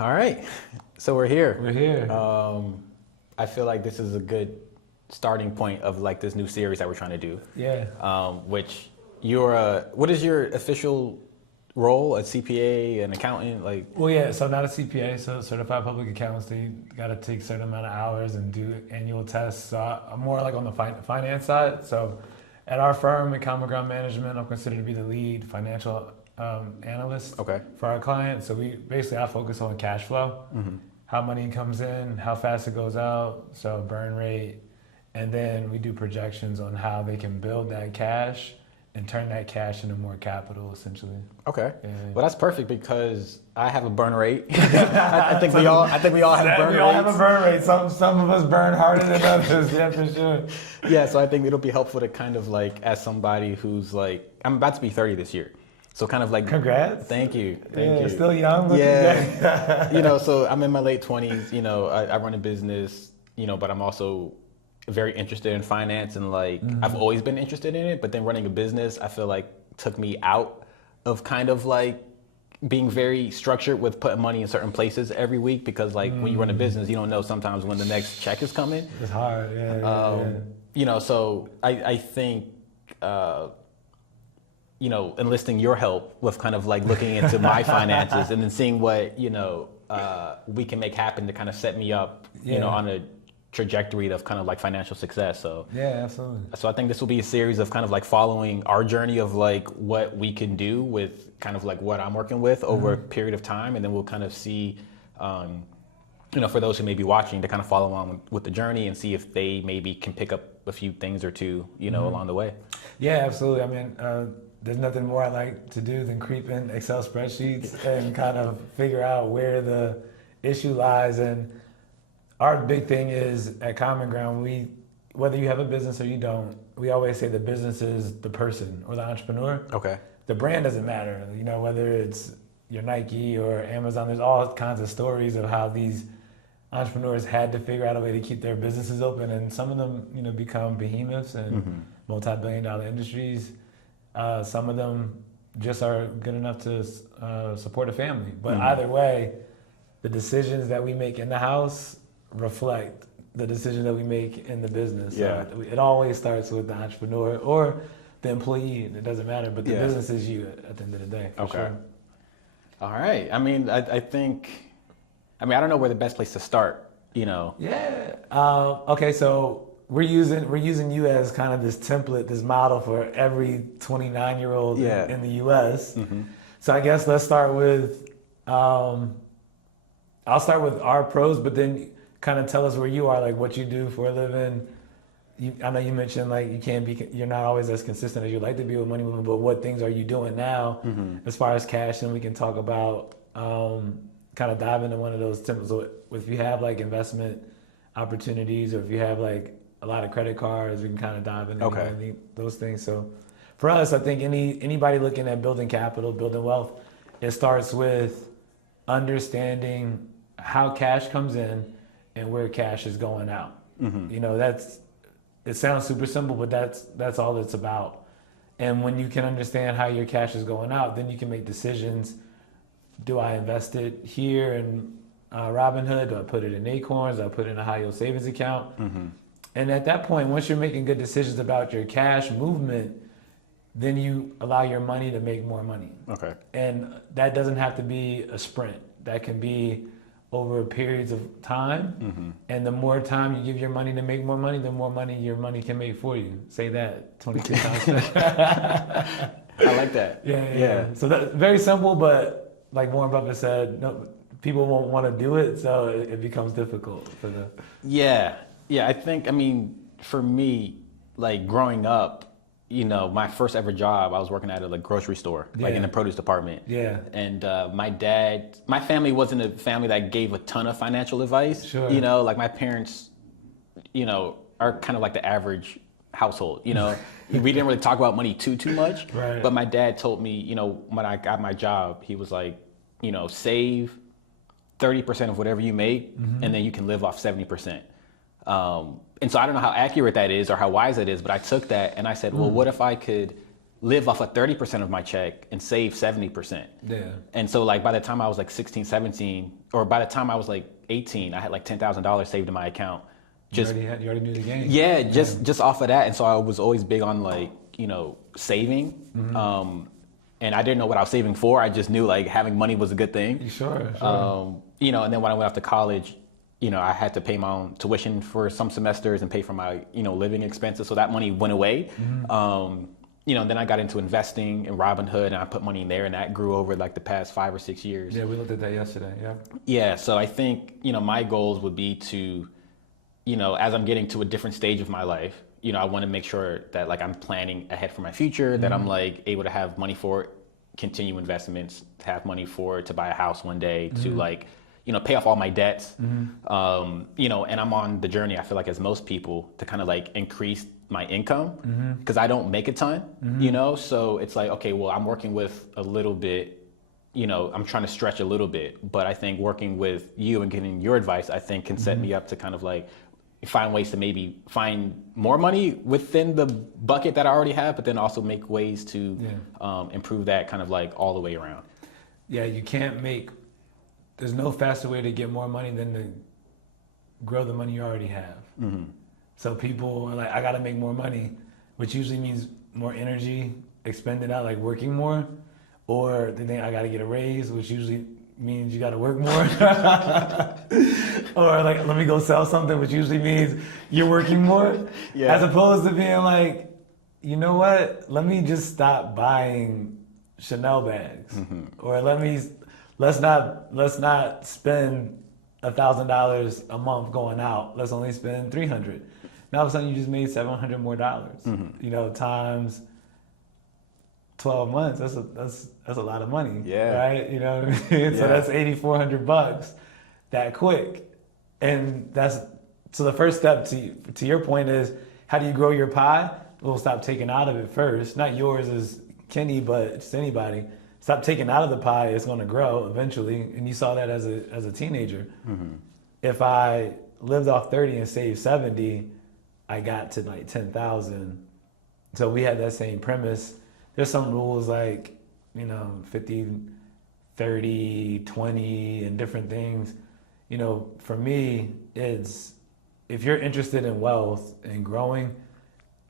All right, so we're here. We're here. I feel like this is a good starting point of like this new series that we're trying to do. Yeah. Which what is your official role? A CPA, an accountant, like? Well, yeah. So not a CPA, so certified public accountant. So you got to take a certain amount of hours and do annual tests. So I'm more like on the finance side. So at our firm, at Common Ground Management, I'm considered to be the lead financial analyst Okay. for our clients. So I focus on cash flow, how money comes in, how fast it goes out, so burn rate, and then we do projections on how they can build that cash and turn that cash into more capital, essentially. Okay. Yeah. Well, that's perfect because I have a burn rate. I think we all have burn rates. We all have a burn rate. Some of us burn harder than others. Yeah, for sure. Yeah, so I think it'll be helpful to kind of like, as somebody who's like, I'm about to be 30 this year. So kind of like, congrats. Thank you. Still young. Yeah. So I'm in my late 20s, I run a business, but I'm also very interested in finance and like, I've always been interested in it, but then running a business, I feel like took me out of kind of like being very structured with putting money in certain places every week because like when you run a business, you don't know sometimes when the next check is coming. It's hard, So I think, enlisting your help with kind of like looking into my finances and then seeing what, we can make happen to kind of set me up, on a trajectory of kind of like financial success. So yeah, absolutely. So I think this will be a series of kind of like following our journey of like what we can do with kind of like what I'm working with over a period of time. And then we'll kind of see, for those who may be watching to kind of follow on with the journey and see if they maybe can pick up a few things or two, along the way. Yeah, absolutely. I mean, there's nothing more I like to do than creep in Excel spreadsheets and kind of figure out where the issue lies. And our big thing is at Common Ground, whether you have a business or you don't, we always say the business is the person or the entrepreneur. Okay. The brand doesn't matter, whether it's your Nike or Amazon, there's all kinds of stories of how these entrepreneurs had to figure out a way to keep their businesses open. And some of them, become behemoths and multi-billion-dollar industries. Some of them just are good enough to support a family. But either way, the decisions that we make in the house reflect the decision that we make in the business. Yeah. So it always starts with the entrepreneur or the employee. It doesn't matter, but the business is you at the end of the day. Okay. Sure. All right. I mean, I think, I don't know where the best place to start, Yeah. Okay. So we're using you as kind of this template, this model for every 29-year-old in the U.S. So I guess let's start with, I'll start with our pros, but then kind of tell us where you are, like what you do for a living. I know you mentioned like you're not always as consistent as you'd like to be with money movement, but what things are you doing now as far as cash? And we can talk about, kind of dive into one of those templates. So if you have like investment opportunities or if you have like a lot of credit cards, we can kind of dive into those things. So for us, I think anybody looking at building capital, building wealth, it starts with understanding how cash comes in and where cash is going out. It sounds super simple, but that's all it's about. And when you can understand how your cash is going out, then you can make decisions. Do I invest it here in Robinhood? Do I put it in Acorns? Do I put it in a high yield savings account? And at that point, once you're making good decisions about your cash movement, then you allow your money to make more money. Okay. And that doesn't have to be a sprint. That can be over periods of time. And the more time you give your money to make more money, the more money your money can make for you. Say that 22 times. I like that. Yeah. So that's very simple, but like Warren Buffett said, no, people won't want to do it, so it becomes difficult for the... Yeah, I think, for me, like growing up, my first ever job, I was working at a grocery store, like in the produce department. Yeah. And my family wasn't a family that gave a ton of financial advice. Sure. Like my parents, are kind of like the average household, We didn't really talk about money too much. Right. But my dad told me, when I got my job, he was like, save 30% of whatever you make, and then you can live off 70%. And so I don't know how accurate that is or how wise that is, but I took that and I said, well, what if I could live off of 30% of my check and save 70%. Yeah. And so like by the time I was like 16, 17, or by the time I was like 18, I had like $10,000 saved in my account. You already knew the game. Yeah, just off of that. And so I was always big on like, saving. And I didn't know what I was saving for. I just knew like having money was a good thing. Sure. And then when I went off to college, I had to pay my own tuition for some semesters and pay for my, living expenses. So that money went away. Then I got into investing in Robinhood and I put money in there and that grew over like the past 5 or 6 years. Yeah, we looked at that yesterday. Yeah. Yeah. So I think, my goals would be to, as I'm getting to a different stage of my life, I want to make sure that like I'm planning ahead for my future, that I'm like able to have money for continue investments, to have money to buy a house one day, to like, pay off all my debts. And I'm on the journey, I feel like as most people, to kind of like increase my income because I don't make a ton, so it's like, okay, well, I'm working with a little bit, I'm trying to stretch a little bit, but I think working with you and getting your advice, I think can set me up to kind of like find ways to maybe find more money within the bucket that I already have, but then also make ways to improve that kind of like all the way around. Yeah, there's no faster way to get more money than to grow the money you already have. So people are like, I gotta make more money, which usually means more energy expended out, like working more, or they think I gotta get a raise, which usually means you gotta work more. Or like, let me go sell something, which usually means you're working more. Yeah. As opposed to being like, you know what? Let me just stop buying Chanel bags. Or let's not spend $1,000 a month going out. Let's only spend $300. Now all of a sudden you just made $700 more dollars. Times 12 months. That's a lot of money. Yeah. Right? You know what I mean? So that's $8,400 that quick. And so the first step to your point is, how do you grow your pie? We'll stop taking out of it first. Not yours as Kenny, but just anybody. Stop taking out of the pie, it's going to grow eventually. And you saw that as a teenager. If I lived off 30 and saved 70, I got to like 10,000. So we had that same premise. There's some rules like, 50, 30, 20 and different things. For me, it's if you're interested in wealth and growing,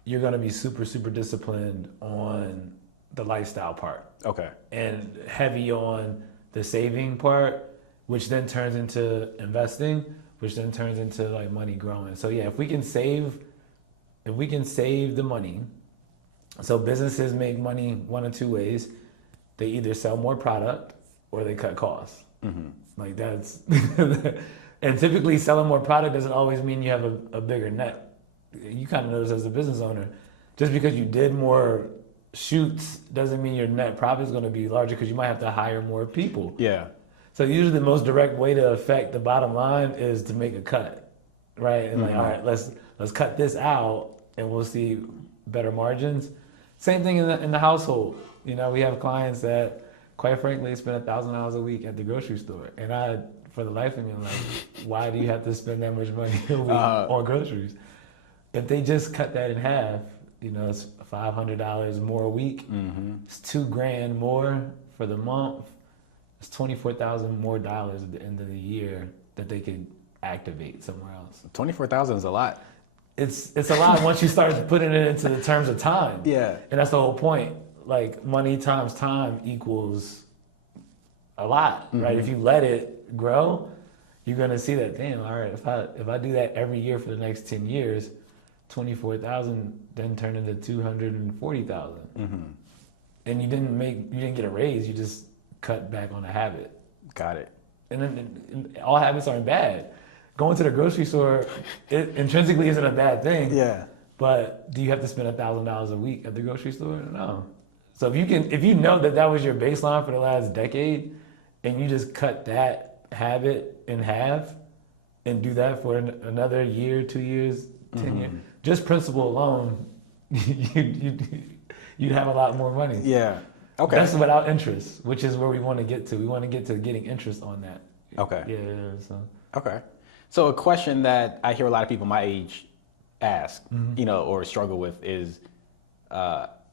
you're going to be super, super disciplined on the lifestyle part. Okay. And heavy on the saving part, which then turns into investing, which then turns into like money growing. So yeah, if we can save the money, so businesses make money one of two ways. They either sell more product or they cut costs. Like that's, and typically selling more product doesn't always mean you have a bigger net. You kind of notice as a business owner, just because you did more shoots doesn't mean your net profit is going to be larger, because you might have to hire more people. Yeah. So usually the most direct way to affect the bottom line is to make a cut, right? And like, all right, let's cut this out and we'll see better margins. Same thing in the household. We have clients that, quite frankly, spend $1,000 a week at the grocery store, and I, for the life of me, I'm like, why do you have to spend that much money a week on groceries? If they just cut that in half, it's $500 more a week. It's $2,000 more for the month. It's $24,000 more dollars at the end of the year that they could activate somewhere else. 24,000 is a lot. It's a lot once you start putting it into the terms of time. Yeah. And that's the whole point. Like, money times time equals a lot, right? If you let it grow, you're gonna see that, damn, all right, if I do that every year for the next 10 years, 24,000 then turned into 240,000. And you didn't get a raise, you just cut back on a habit. Got it. And then all habits aren't bad. Going to the grocery store, it intrinsically isn't a bad thing. Yeah. But do you have to spend $1,000 a week at the grocery store? No. So if you know that was your baseline for the last decade, and you just cut that habit in half, and do that for another year, 2 years, 10 years, just principal alone, you'd have a lot more money. Yeah. Okay. That's without interest, which is where we want to get to. We want to get to getting interest on that. Okay. Yeah. So. Okay. So a question that I hear a lot of people my age ask, or struggle with is,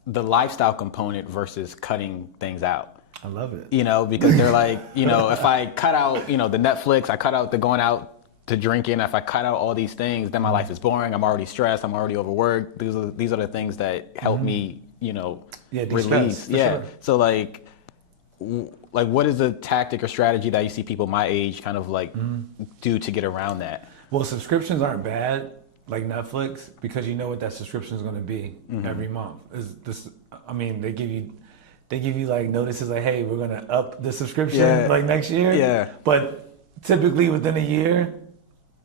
the lifestyle component versus cutting things out. I love it. You know, because they're like, you know, if I cut out, you know, the Netflix, I cut out the going out to drinking, if I cut out all these things, then my life is boring. I'm already stressed. I'm already overworked. These are the things that help me, you know, release. Yeah. Sure. So like what is the tactic or strategy that you see people my age kind of like do to get around that? Well, subscriptions aren't bad, like Netflix, because you know what that subscription is going to be every month. I mean, they give you like notices like, hey, we're going to up the subscription like next year. Yeah. But typically within a year,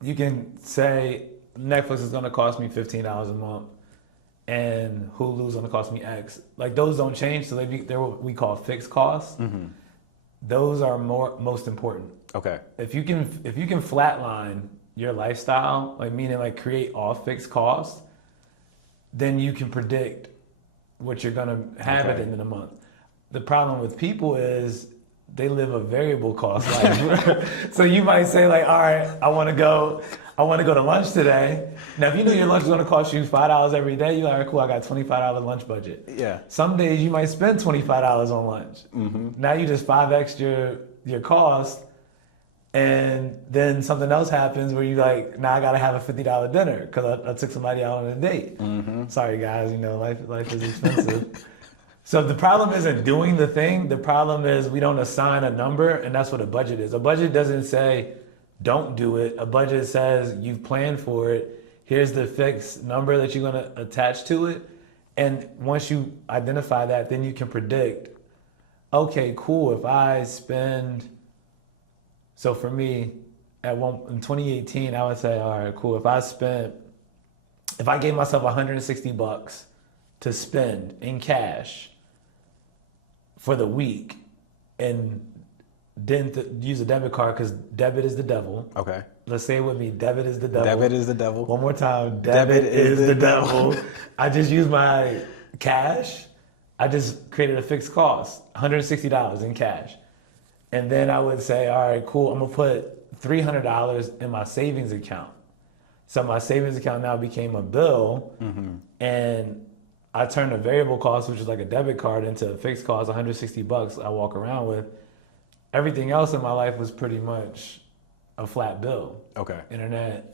you can say Netflix is going to cost me $15 a month and Hulu's going to cost me X. Like those don't change. So they're what we call fixed costs. Those are most important. Okay. If you can flatline your lifestyle, like meaning like create all fixed costs, then you can predict what you're going to have at the end of the month. The problem with people is they live a variable cost life. So you might say like, all right, I want to go to lunch today. Now, if you know your lunch is going to cost you $5 every day, you're like, all right, cool, I got $25 lunch budget. Yeah. Some days you might spend $25 on lunch. Now you just 5x your cost, and then something else happens where you like, now I got to have a $50 dinner because I took somebody out on a date. Sorry guys, you know, life is expensive. So the problem isn't doing the thing. The problem is we don't assign a number, and that's what a budget is. A budget doesn't say, don't do it. A budget says you've planned for it. Here's the fixed number that you're going to attach to it. And once you identify that, then you can predict, okay, cool, if I spend, so for me, in 2018, I would say, all right, cool, if I gave myself $160 to spend in cash for the week and didn't use a debit card because debit is the devil. Okay. Let's say it with me, debit is the devil. Debit is the devil. One more time, debit is the devil. I just used my cash. I just created a fixed cost, $160 in cash. And then I would say, all right, cool, I'm gonna put $300 in my savings account. So my savings account now became a bill, and I turned a variable cost, which is like a debit card, into a fixed cost, $160 I walk around with. Everything else in my life was pretty much a flat bill. Okay. Internet,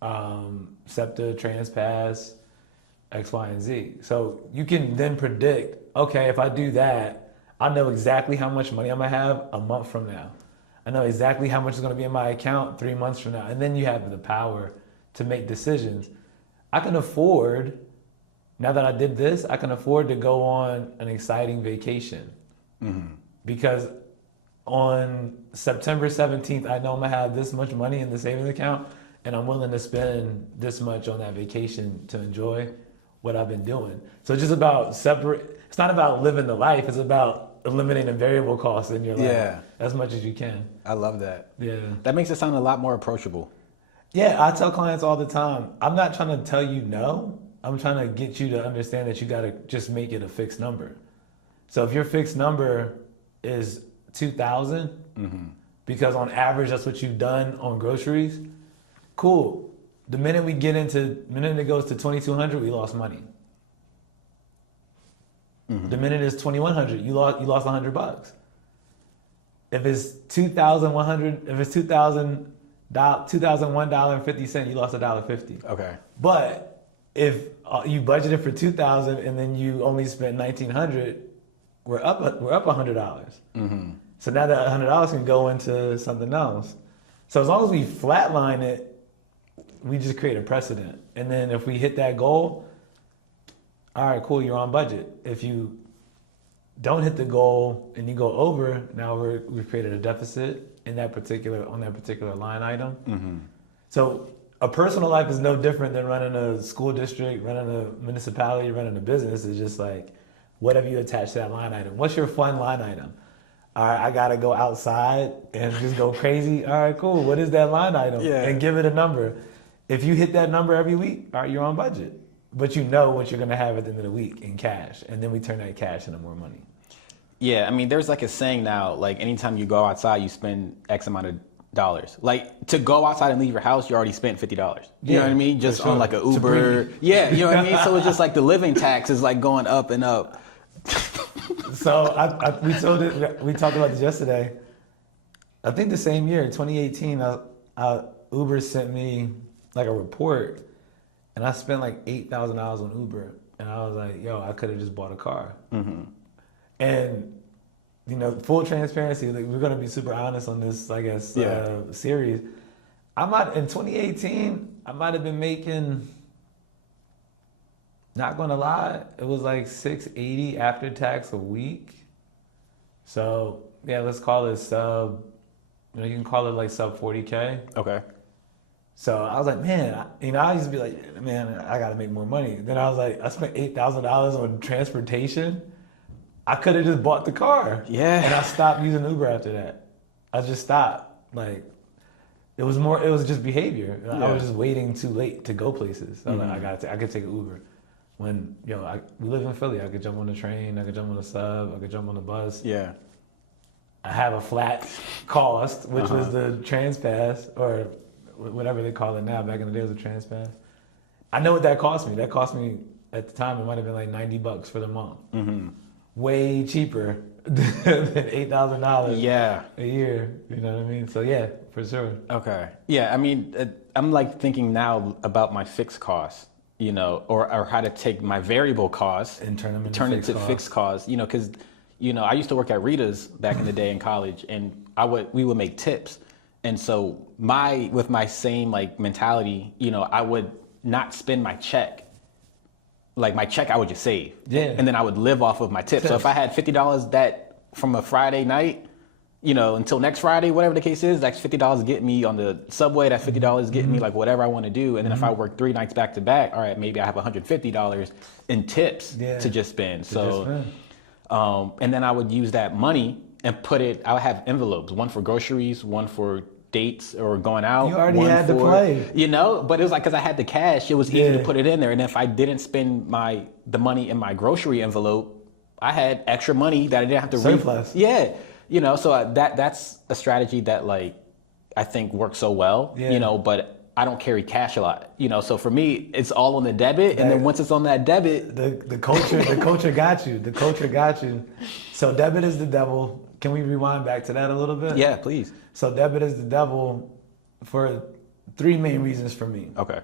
SEPTA, TransPass, X, Y, and Z. So you can then predict, okay, if I do that, I know exactly how much money I'm gonna have a month from now. I know exactly how much is gonna be in my account 3 months from now. And then you have the power to make decisions. I can afford, now that I did this, I can afford to go on an exciting vacation. Because on September 17th, I know I'm gonna have this much money in the savings account, and I'm willing to spend this much on that vacation to enjoy what I've been doing. So it's just about it's not about living the life, it's about eliminating variable costs in your life as much as you can. I love that. Yeah. That makes it sound a lot more approachable. Yeah, I tell clients all the time, I'm not trying to tell you no, I'm trying to get you to understand that you gotta just make it a fixed number. So if your fixed number is 2,000, because on average that's what you've done on groceries, cool. The minute it goes to 2,200, we lost money. The minute it's 2,100, you lost $100. If it's $2,100, if it's $2,001.50, you lost $1.50. Okay. But if you budgeted for 2,000 and then you only spent 1,900, we're up $100. So now that $100 can go into something else. So as long as we flatline it, we just create a precedent. And then if we hit that goal, all right, cool, you're on budget. If you don't hit the goal and you go over, now we've created a deficit on that particular line item. So a personal life is no different than running a school district, running a municipality, running a business. It's just like, what have you attached to that line item? What's your fun line item? All right, I gotta go outside and just go crazy. All right, cool. What is that line item? And give it a number. If you hit that number every week, all right, you're on budget. But you know what you're gonna have at the end of the week in cash. And then we turn that cash into more money. Yeah, I mean, there's like a saying now, like anytime you go outside, you spend X amount of Like to go outside and leave your house, you already spent $50. You know what I mean? Just sure. on like an Uber. Yeah, you know what I mean? So it's just like the living tax is like going up and up. So we talked about this yesterday. I think the same year, 2018, Uber sent me like a report, and I spent like $8,000 on Uber, and I was like, "Yo, I could have just bought a car." Mm-hmm. And you know, full transparency, like we're gonna be super honest on this, I guess, series. In 2018, I might have been making. Not gonna lie, it was like $680 after tax a week. So yeah, let's call it sub. You know, you can call it like sub 40K. Okay. So I was like, man, I used to be like, man, I gotta make more money. Then I was like, I spent $8,000 on transportation. I could have just bought the car. Yeah. And I stopped using Uber after that. I just stopped. Like, it was just behavior. Yeah. I was just waiting too late to go places. I was like, I could take an Uber. When, we live in Philly, I could jump on the train, I could jump on the sub, I could jump on the bus. Yeah. I have a flat cost, which was the TransPass, or whatever they call it now. Back in the day, it was a TransPass. I know what that cost me. That cost me, at the time, it might have been like $90 for the month. Mm-hmm. Way cheaper than $8,000 a year. You know what I mean? So yeah, for sure. Okay. Yeah, I mean, I'm like thinking now about my fixed costs. Or how to take my variable costs and turn it into fixed costs. Because I used to work at Rita's back in the day in college, and we would make tips, and so with my same like mentality, I would not spend my check. Like my check, I would just save, and then I would live off of my tips. So if I had $50 that from a Friday night, until next Friday, whatever the case is, that's $50 get me on the subway. That's $50 get me like whatever I want to do. And then if I work 3 nights back to back, all right, maybe I have $150 in tips to just spend. And then I would use that money and I would have envelopes, one for groceries, one for dates or going out. You already had to play. But it was like, because I had the cash, it was easy to put it in there. And if I didn't spend the money in my grocery envelope, I had extra money that I didn't have to surplus. So that's a strategy that like I think works so well, but I don't carry cash a lot, so for me it's all on the debit, and then once it's on that debit, the culture got you. So debit is the devil. Can we rewind back to that a little bit? Yeah, please. So debit is the devil for 3 main reasons for me. Okay.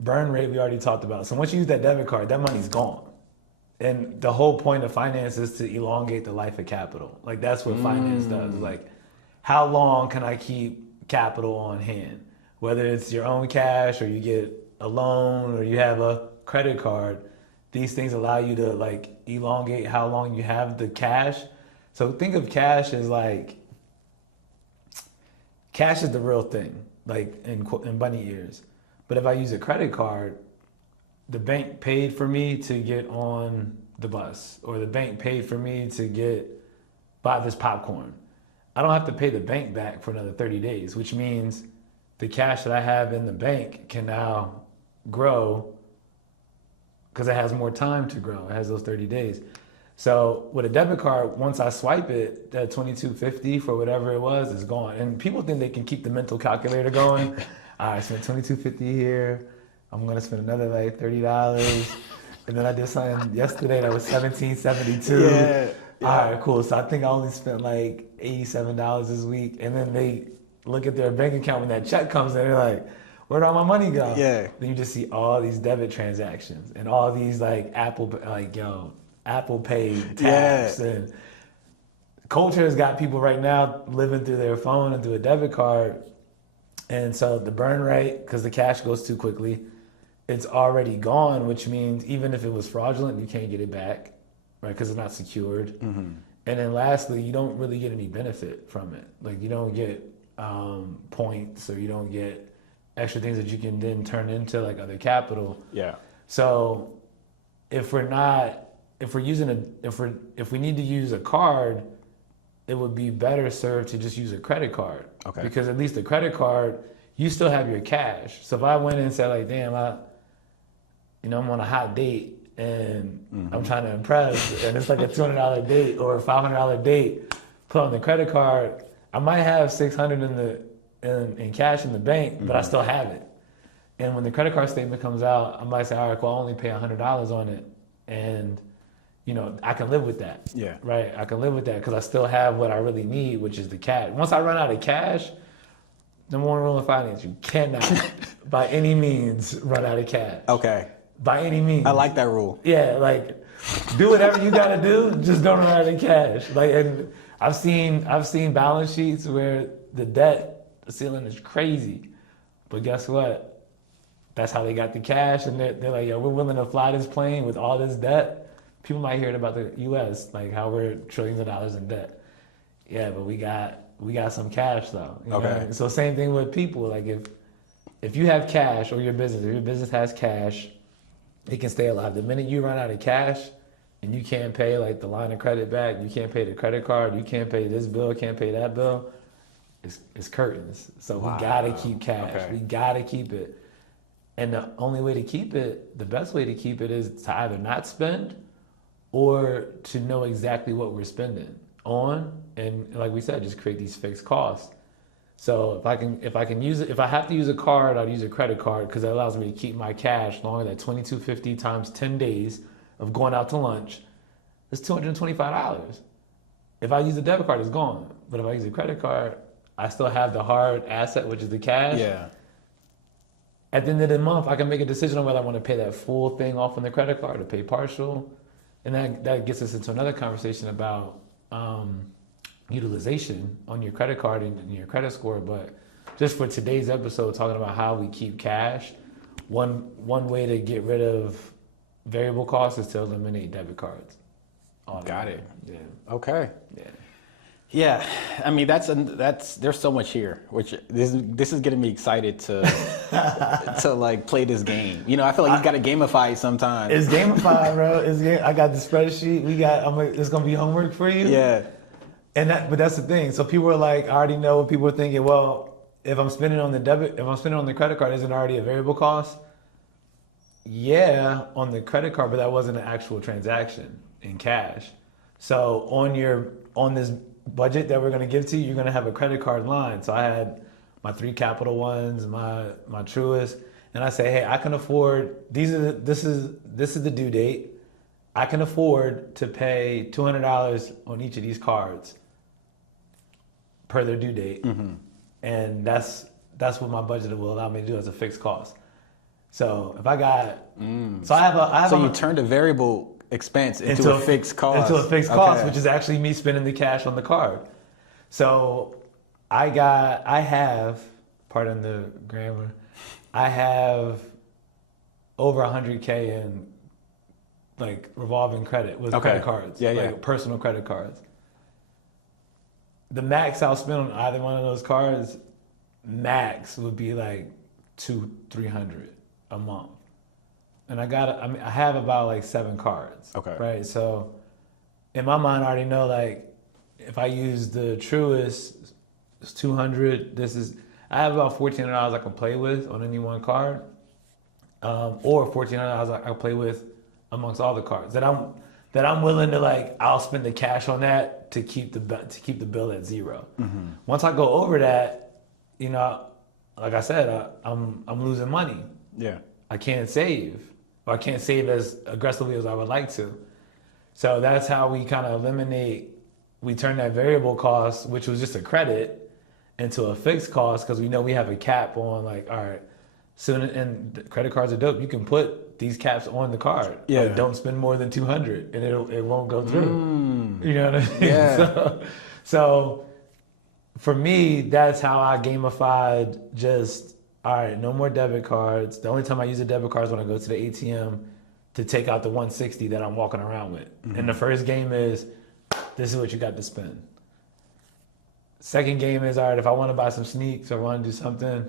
Burn rate, we already talked about. So once you use that debit card, that money's gone. And the whole point of finance is to elongate the life of capital. Like that's what finance does. Like, how long can I keep capital on hand? Whether it's your own cash or you get a loan or you have a credit card, these things allow you to like elongate how long you have the cash. So think of cash as like, cash is the real thing, like in bunny ears. But if I use a credit card, the bank paid for me to get on the bus, or the bank paid for me to buy this popcorn. I don't have to pay the bank back for another 30 days, which means the cash that I have in the bank can now grow because it has more time to grow. It has those 30 days. So with a debit card, once I swipe it, that $22.50 for whatever it was is gone. And people think they can keep the mental calculator going. I spent $22.50 here. I'm gonna spend another like $30, and then I did something yesterday that was $17.72. Yeah. All right, cool. So I think I only spent like $87 this week, and then they look at their bank account when that check comes, and they're like, "Where'd all my money go?" Yeah. Then you just see all these debit transactions and all these like Apple Pay taps, and culture has got people right now living through their phone and through a debit card, and so the burn rate, because the cash goes too quickly, it's already gone, which means even if it was fraudulent, you can't get it back, right? Because it's not secured. Mm-hmm. And then lastly, you don't really get any benefit from it. Like you don't get points, or you don't get extra things that you can then turn into like other capital. Yeah. So if we need to use a card, it would be better served to just use a credit card. Okay. Because at least the credit card, you still have your cash. So if I went in and said like, damn, I'm on a hot date and I'm trying to impress, and it's like a $200 date or a $500 date, put on the credit card, I might have 600 in cash in the bank, but I still have it. And when the credit card statement comes out, I might say, all right, well, I only pay $100 on it, and I can live with that. Yeah. Right. I can live with that because I still have what I really need, which is the cash. Once I run out of cash, number one rule of finance: you cannot, by any means, run out of cash. Okay. By any means. I like that rule. Yeah, like do whatever you gotta do, just don't run out of cash. Like, and I've seen balance sheets where the debt ceiling is crazy, but guess what? That's how they got the cash, and they're like, yo, we're willing to fly this plane with all this debt. People might hear it about the U.S., like how we're trillions of dollars in debt. Yeah, but we got some cash though. Okay. So same thing with people. Like if you have cash, or your business has cash, it can stay alive. The minute you run out of cash and you can't pay like the line of credit back, you can't pay the credit card, you can't pay this bill, can't pay that bill, it's curtains. So we gotta keep cash. Okay. We gotta keep it. And the only way to keep it, the best way to keep it, is to either not spend or to know exactly what we're spending on. And like we said, just create these fixed costs. So if I can use it, if I have to use a card, I'll use a credit card because it allows me to keep my cash longer than $22.50 times 10 days of going out to lunch. It's $225. If I use a debit card, it's gone. But if I use a credit card, I still have the hard asset, which is the cash. Yeah. At the end of the month, I can make a decision on whether I want to pay that full thing off on the credit card or pay partial. And that gets us into another conversation about utilization on your credit card and your credit score. But just for today's episode, talking about how we keep cash, one way to get rid of variable costs is to eliminate debit cards. Got it. Yeah. Okay. Yeah. Yeah, I mean there's so much here, which this is getting me excited to to like play this game. I feel like you got to gamify it sometimes. It's gamified, bro. I got the spreadsheet. It's gonna be homework for you. Yeah. But that's the thing. So people are like, I already know what people are thinking. Well, if I'm spending on the credit card, isn't it already a variable cost? Yeah, on the credit card, but that wasn't an actual transaction in cash. So on this budget that we're going to give to you, you're going to have a credit card line. So I had my 3 Capital Ones, my Truist, and I say, hey, I can afford this is the due date. I can afford to pay $200 on each of these cards per their due date, and that's what my budget will allow me to do as a fixed cost. So if I got, so you turned a variable expense into a fixed cost. Into a fixed cost, which is actually me spending the cash on the card. So I have, pardon the grammar, I have over 100K in like revolving credit with credit cards, personal credit cards. The max I'll spend on either one of those cards, max would be like $200-300 a month. And I have about like 7 cards. Okay. Right. So in my mind, I already know like if I use the Truist, it's $200. I have about $1,400 I can play with on any one card, or $1,400 I can play with amongst all the cards that I'm willing to like. I'll spend the cash on that to keep the bill at 0. Mm-hmm. Once I go over that, like I said, I'm losing money. Yeah. I can't save. Or I can't save as aggressively as I would like to. So that's how we kind of we turn that variable cost, which was just a credit, into a fixed cost because we know we have a cap on like, all right, soon, and the credit cards are dope. You can put these caps on the card. Yeah. Like, don't spend more than $200 and it won't go through. You know what I mean? Yeah. So for me, that's how I gamified just, all right, no more debit cards. The only time I use a debit card is when I go to the ATM to take out the $160 that I'm walking around with. Mm-hmm. And the first game is, this is what you got to spend. Second game is, all right, if I want to buy some sneaks or want to do something,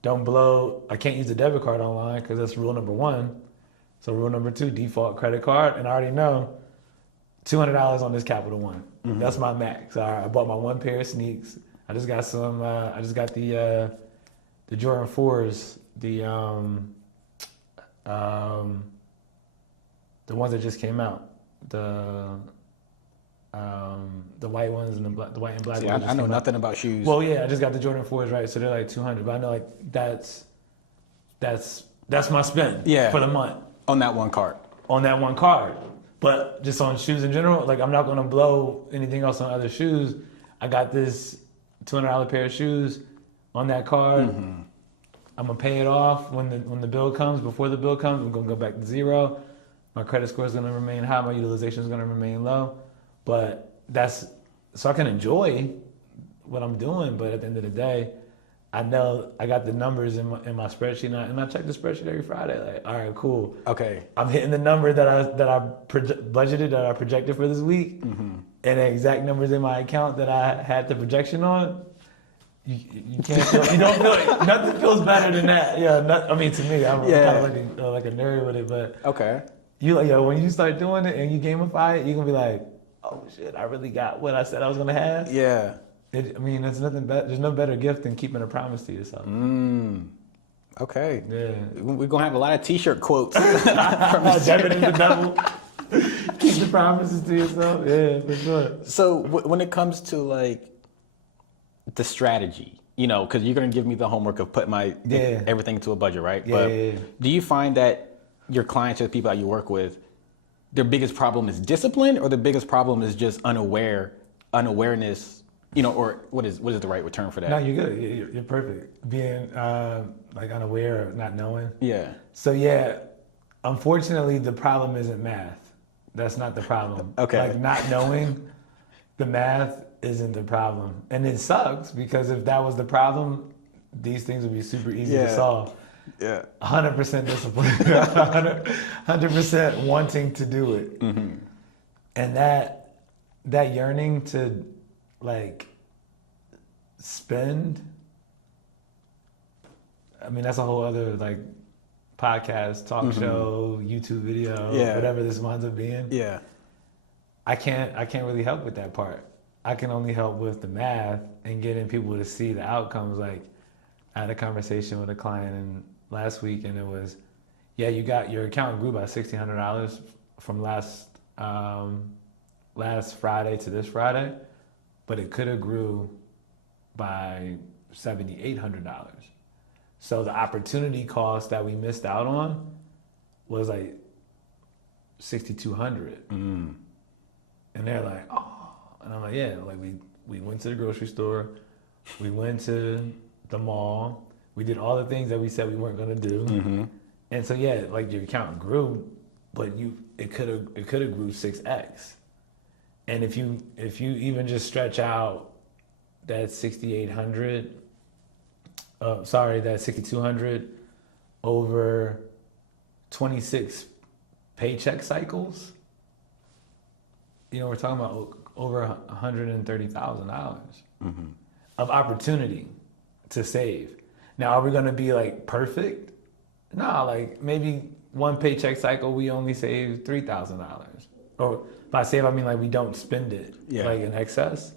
don't blow. I can't use a debit card online because that's rule number 1. So rule number 2, default credit card. And I already know $200 on this Capital One. Mm-hmm. That's my max. All right, I bought my 1 pair of sneaks. I just got some, the Jordan 4s, the ones that just came out, the The white ones and the white and black See, ones. I know nothing about shoes. Well, yeah, I just got the Jordan 4s, right? So they're like 200, but I know like that's my spend for the month. On that one card. On that one card. But just on shoes in general, like I'm not gonna blow anything else on other shoes. I got this $200 pair of shoes on that card. Mm-hmm. I'm gonna pay it off when the bill comes. Before the bill comes, I'm gonna go back to zero. My credit score is gonna remain high. My utilization is gonna remain low. But that's so I can enjoy what I'm doing. But at the end of the day, I know I got the numbers in my spreadsheet, and I check the spreadsheet every Friday. Like, all right, cool. Okay, I'm hitting the number that I budgeted, that I projected for this week, mm-hmm. and the exact numbers in my account that I had the projection on. You can't feel, you don't feel it. Nothing feels better than that. Yeah, I mean, to me, I'm kind of like a nerd with it, but okay. When you start doing it and you gamify it, you're gonna be like, oh shit, I really got what I said I was gonna have. Yeah. There's nothing better. There's no better gift than keeping a promise to yourself. Okay. Yeah. We're gonna have a lot of T-shirt quotes. Debit is the devil. Keep the promises to yourself. Yeah, for sure. So when it comes to like the strategy, because you're gonna give me the homework of put everything into a budget, right? Yeah, yeah. Do you find that your clients or the people that you work with, their biggest problem is discipline, or the biggest problem is just unawareness? Or what is the right term for that? No, you're good. You're perfect. Being like unaware of not knowing. Yeah. So unfortunately, the problem isn't math. That's not the problem. Okay. Like not knowing the math isn't the problem, and it sucks because if that was the problem, these things would be super easy to solve. Yeah. 100% discipline. 100% wanting to do it, mm-hmm. and that yearning to like spend. I mean, that's a whole other like podcast, talk mm-hmm. show, YouTube video, whatever this winds up being. Yeah. I can't really help with that part. I can only help with the math and getting people to see the outcomes. Like I had a conversation with a client last week, and it was, your account grew by $1,600 from last Friday to this Friday. But it could have grew by $7,800. So the opportunity cost that we missed out on was like $6,200. Mm. And they're like, oh, and I'm like, yeah, like we went to the grocery store, we went to the mall, we did all the things that we said we weren't gonna do. Mm-hmm. And so like your account grew, but it could have grew 6x. And if you even just stretch out that 6,200 over 26 paycheck cycles, we're talking about over $130,000 mm-hmm. of opportunity to save. Now, are we going to be like perfect? No, like maybe one paycheck cycle we only save $3,000, or by save, I mean like we don't spend it like in excess.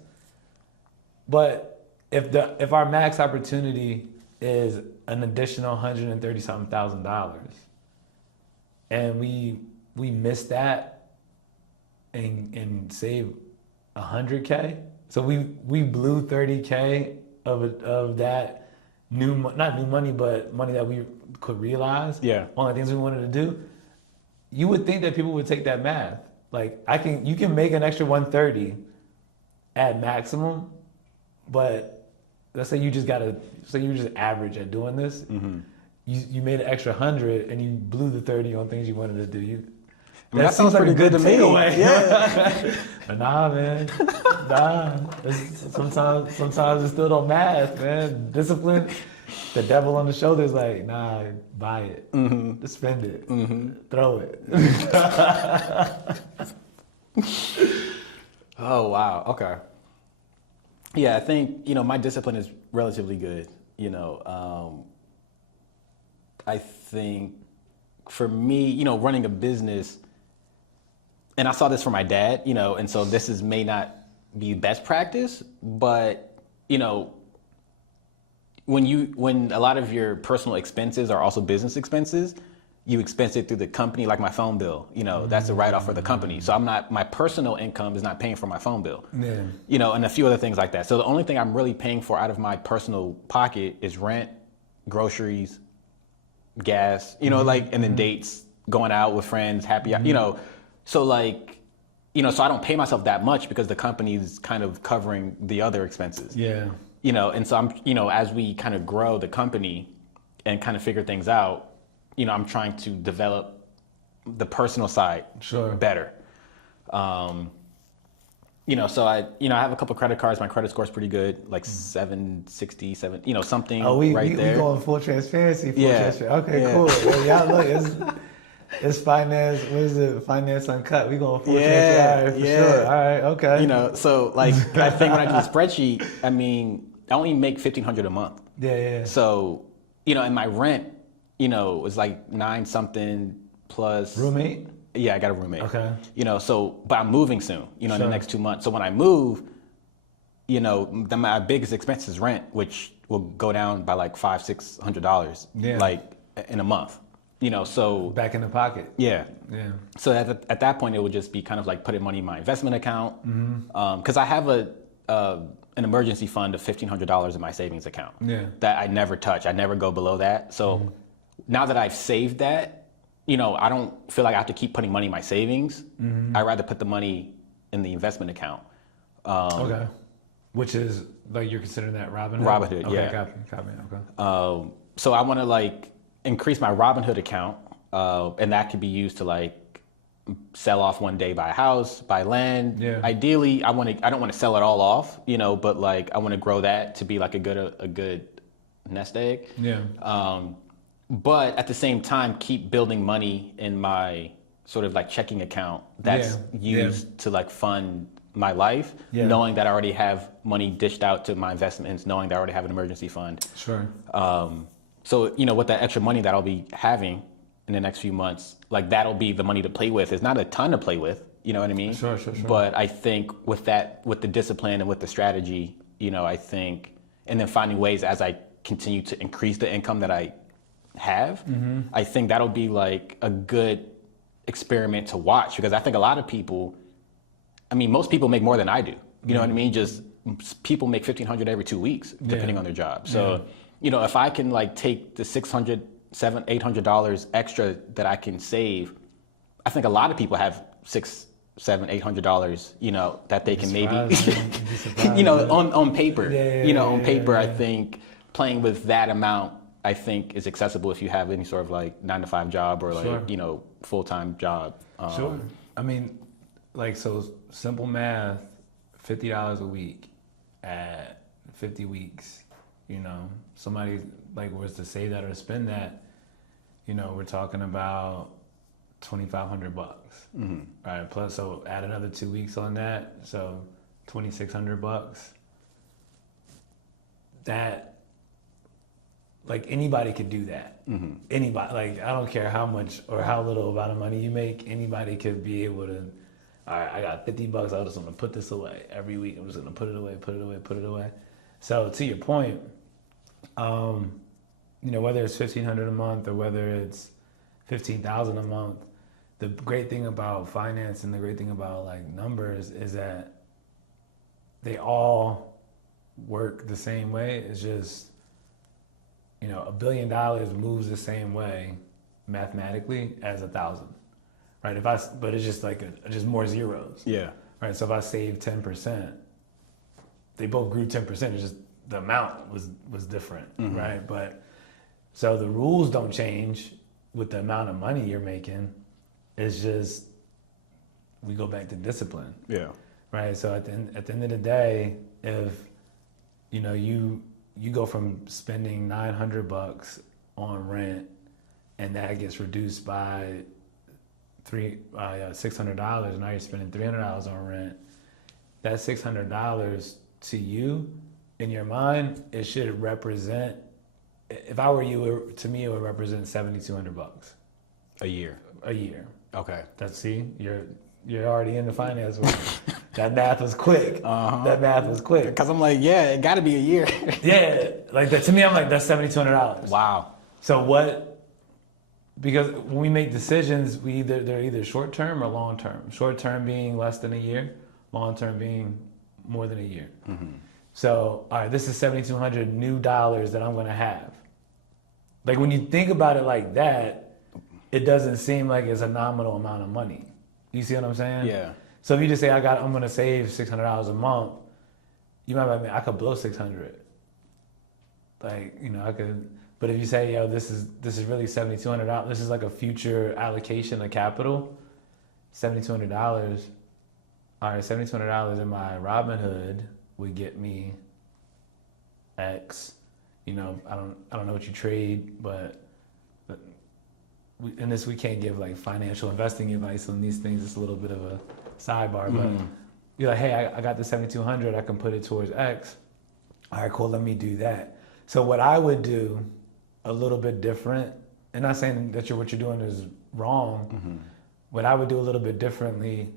But if our max opportunity is an additional $130-something thousand, and we miss that and save $100K, so we blew $30K of that not new money, but money that we could realize on the things we wanted to do. You would think that people would take that math. Like you can make an extra 130 at maximum, but let's say you just average at doing this. Mm-hmm. You made an extra 100 and you blew the 30 on things you wanted to do. That sounds pretty good to me. Yeah. But nah, man. Sometimes it still don't math, man. Discipline. The devil on the shoulder is like, nah, buy it. Mm-hmm. Just spend it. Mm-hmm. Throw it. Oh, wow. Okay. Yeah, I think, my discipline is relatively good. I think for me, running a business, and I saw this from my dad, and so this may not be best practice, but, when a lot of your personal expenses are also business expenses, you expense it through the company, like my phone bill. That's a write-off for the company. So my personal income is not paying for my phone bill. Yeah. And a few other things like that. So the only thing I'm really paying for out of my personal pocket is rent, groceries, gas, and then dates, going out with friends, happy, so so I don't pay myself that much because the company's kind of covering the other expenses. Yeah. And so I'm, as we kind of grow the company and kind of figure things out, I'm trying to develop the personal side better. So I have a couple credit cards. My credit score is pretty good, like 760, something right there. We going full transparency. Okay, cool. Well, y'all look, it's finance. What is it? Finance Uncut. We going full transparency. For sure. All right. Okay. So like I think when I do the spreadsheet, I only make $1,500 a month. Yeah. So and my rent, was like 9 something plus. Roommate? Yeah, I got a roommate. Okay. But I'm moving soon, in the next 2 months. So when I move, my biggest expense is rent, which will go down by like $500-$600, like in a month. So back in the pocket. Yeah. Yeah. So at that point, it would just be kind of like putting money in my investment account, because I have an emergency fund of $1,500 in my savings account. Yeah. That I never touch. I never go below that. So now that I've saved that, I don't feel like I have to keep putting money in my savings. I'd rather put the money in the investment account. Okay. Which is like you're considering that Robinhood? Robinhood, okay, yeah. Copy. Okay. So I want to like increase my Robinhood account, and that could be used to like sell off one day, buy a house, buy land. Yeah. Ideally, I don't want to sell it all off, but like I want to grow that to be like a good nest egg. Yeah. But at the same time, keep building money in my sort of like checking account that's used to like fund my life, knowing that I already have money dished out to my investments, knowing that I already have an emergency fund. Sure. So, with that extra money that I'll be having in the next few months, like that'll be the money to play with. It's not a ton to play with, you know what I mean? Sure. But I think with the discipline and with the strategy, I think, and then finding ways as I continue to increase the income that I have, I think that'll be like a good experiment to watch, because I think a lot of people, most people make more than I do. You know what I mean? Just people make $1,500 every 2 weeks, depending on their job. So, if I can like take the $600, $700, $800 extra that I can save, I think a lot of people have $600, $700, $800, that they can maybe, on paper, on paper, I think playing with that amount, I think is accessible if you have any sort of like 9-to-5 job or like, full-time job. Sure. So simple math, $50 a week at 50 weeks, somebody like was to save that or to spend that, we're talking about $2,500, right? Plus, so add another 2 weeks on that. So $2,600. That, like anybody could do that. Anybody, like I don't care how much or how little amount of money you make, anybody could be able to, all right, I got $50, I just want to put this away. Every week I'm just going to put it away. So to your point, whether it's $1,500 a month or whether it's $15,000 a month, the great thing about finance and the great thing about like numbers is that they all work the same way. It's just, $1 billion moves the same way mathematically as 1,000, right? But it's just like just more zeros. Yeah. Right. So if I save 10%, they both grew 10%. It's just the amount was different, right? But so the rules don't change with the amount of money you're making. It's just we go back to discipline. Yeah. Right. So at the end of the day, if you go from spending $900 on rent, and that gets reduced by $600. Now you're spending $300 on rent. That $600 to you, in your mind, it should represent. If I were you, to me, it would represent $7,200 a year. A year. Okay. You're already in the finance world. That math was quick. That math was quick. Because I'm like, it got to be a year. Yeah, like that. To me, I'm like, that's $7,200. Wow. So what because when we make decisions, they're either short term or long term. Short term being less than a year, long term being more than a year. So, all right, this is $7,200 new dollars that I'm going to have. Like when you think about it like that, it doesn't seem like it's a nominal amount of money. You see what I'm saying? Yeah. So if you just say I'm going to save $600 a month, you might be, I could blow 600. Like, you know, I could. But if you say, yo, this is really $7,200. This is like a future allocation of capital. $7,200. All right, $7,200 in my Robinhood would get me X. You know, I don't know what you trade, but we can't give like financial investing advice on these things. It's a little bit of a sidebar, but you're like, hey, I got the $7,200. I can put it towards X. All right, cool. Let me do that. So what I would do a little bit different, and not saying that what you're doing is wrong. What I would do a little bit differently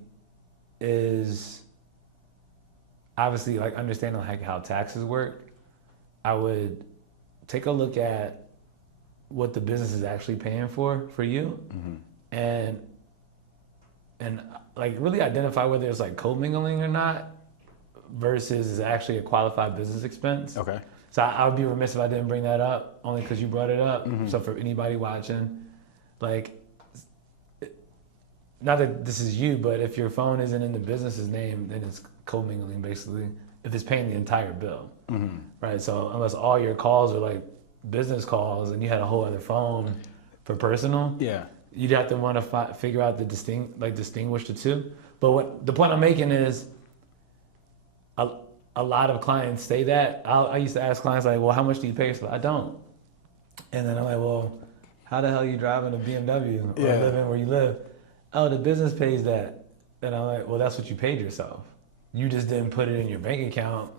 is obviously like understanding like how taxes work. I would take a look at what the business is actually paying for you, and like really identify whether it's like commingling or not versus is actually a qualified business expense. Okay. So I would be remiss if I didn't bring that up, only because you brought it up. So for anybody watching, like, not that this is you, but if your phone isn't in the business's name, then it's commingling basically, if it's paying the entire bill, right? So unless all your calls are like business calls and you had a whole other phone for personal, you'd have to want to figure out the distinguish the two. But the point I'm making is, a lot of clients say that. I used to ask clients like, well, how much do you pay yourself? I don't. And then I'm like, well, how the hell are you driving a BMW or living where you live? Oh, the business pays that. And I'm like, well, that's what you paid yourself. You just didn't put it in your bank account.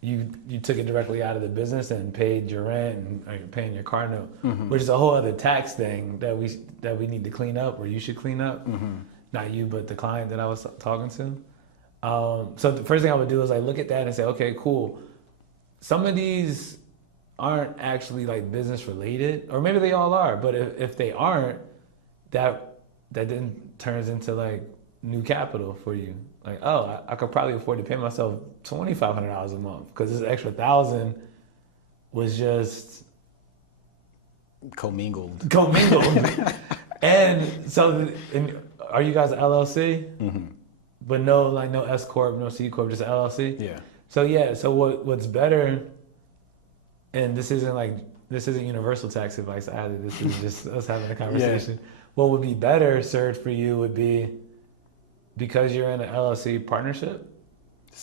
You took it directly out of the business and paid your rent and you're paying your car note, which is a whole other tax thing that we need to clean up, or you should clean up. Not you, but the client that I was talking to. So the first thing I would do is like look at that and say, okay, cool. Some of these aren't actually like business related, or maybe they all are, but if they aren't, that then turns into like new capital for you. Like, oh, I could probably afford to pay myself $2,500 a month because this extra $1,000 was just commingled. And so, are you guys an LLC? But no S corp, no C corp, just LLC. Yeah. So what's better, and this isn't universal tax advice either. This is just us having a conversation. What would be better, Serge, for you would be, because you're in an LLC partnership.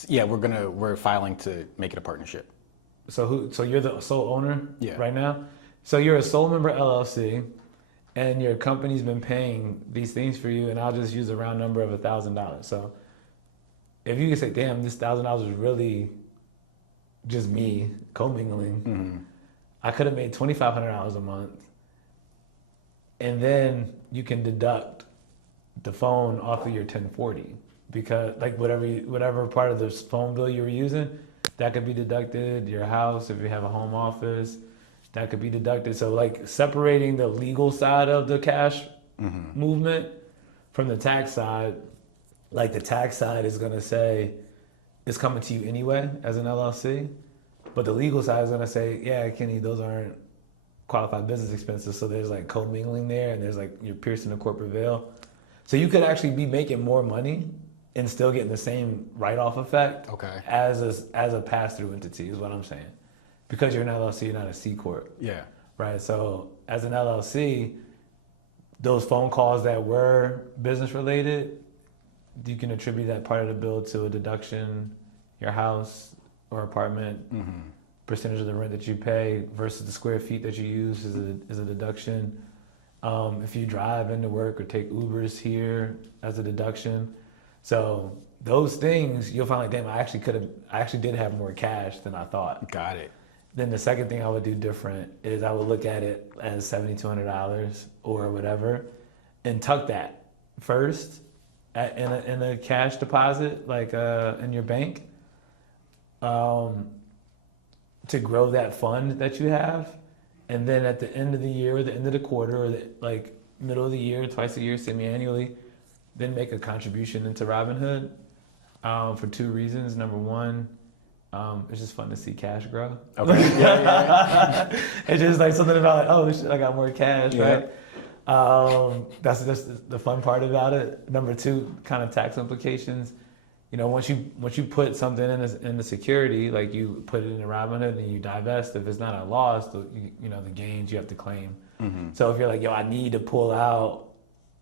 Yeah, we're filing to make it a partnership. So you're the sole owner right now. So you're a sole member LLC, and your company's been paying these things for you, and I'll just use a round number of $1,000. So if you can say, damn, this $1,000 is really just me commingling, I could have made $2,500 a month, and then you can deduct the phone off of your 1040, because like whatever part of the phone bill you were using, that could be deducted. Your house, if you have a home office, that could be deducted. So like separating the legal side of the cash movement from the tax side, like the tax side is gonna say it's coming to you anyway as an LLC, but the legal side is gonna say, yeah, Kenny, those aren't qualified business expenses. So there's like commingling there, and there's like you're piercing the corporate veil. So you could actually be making more money and still getting the same write-off effect as a pass-through entity is what I'm saying. Because you're an LLC, you're not a C corp. Yeah. Right. So as an LLC, those phone calls that were business related, you can attribute that part of the bill to a deduction, your house or apartment, percentage of the rent that you pay versus the square feet that you use is a deduction. If you drive into work or take Ubers here as a deduction. So those things, you'll find like, damn, I actually did have more cash than I thought. Got it. Then the second thing I would do different is I would look at it as $7,200 or whatever, and tuck that first in a cash deposit, like in your bank, to grow that fund that you have. And then at the end of the year, or the end of the quarter, or middle of the year, twice a year, semi-annually, then make a contribution into Robinhood for 2 reasons. Number one, it's just fun to see cash grow. Okay. Yeah. It's just like something about oh shit, I got more cash, Yeah. right? That's just the fun part about it. Number 2, kind of tax implications. Once you put something in the security, like you put it in a Robinhood and you divest, if it's not a loss, the gains you have to claim. Mm-hmm. So if you're like, yo, I need to pull out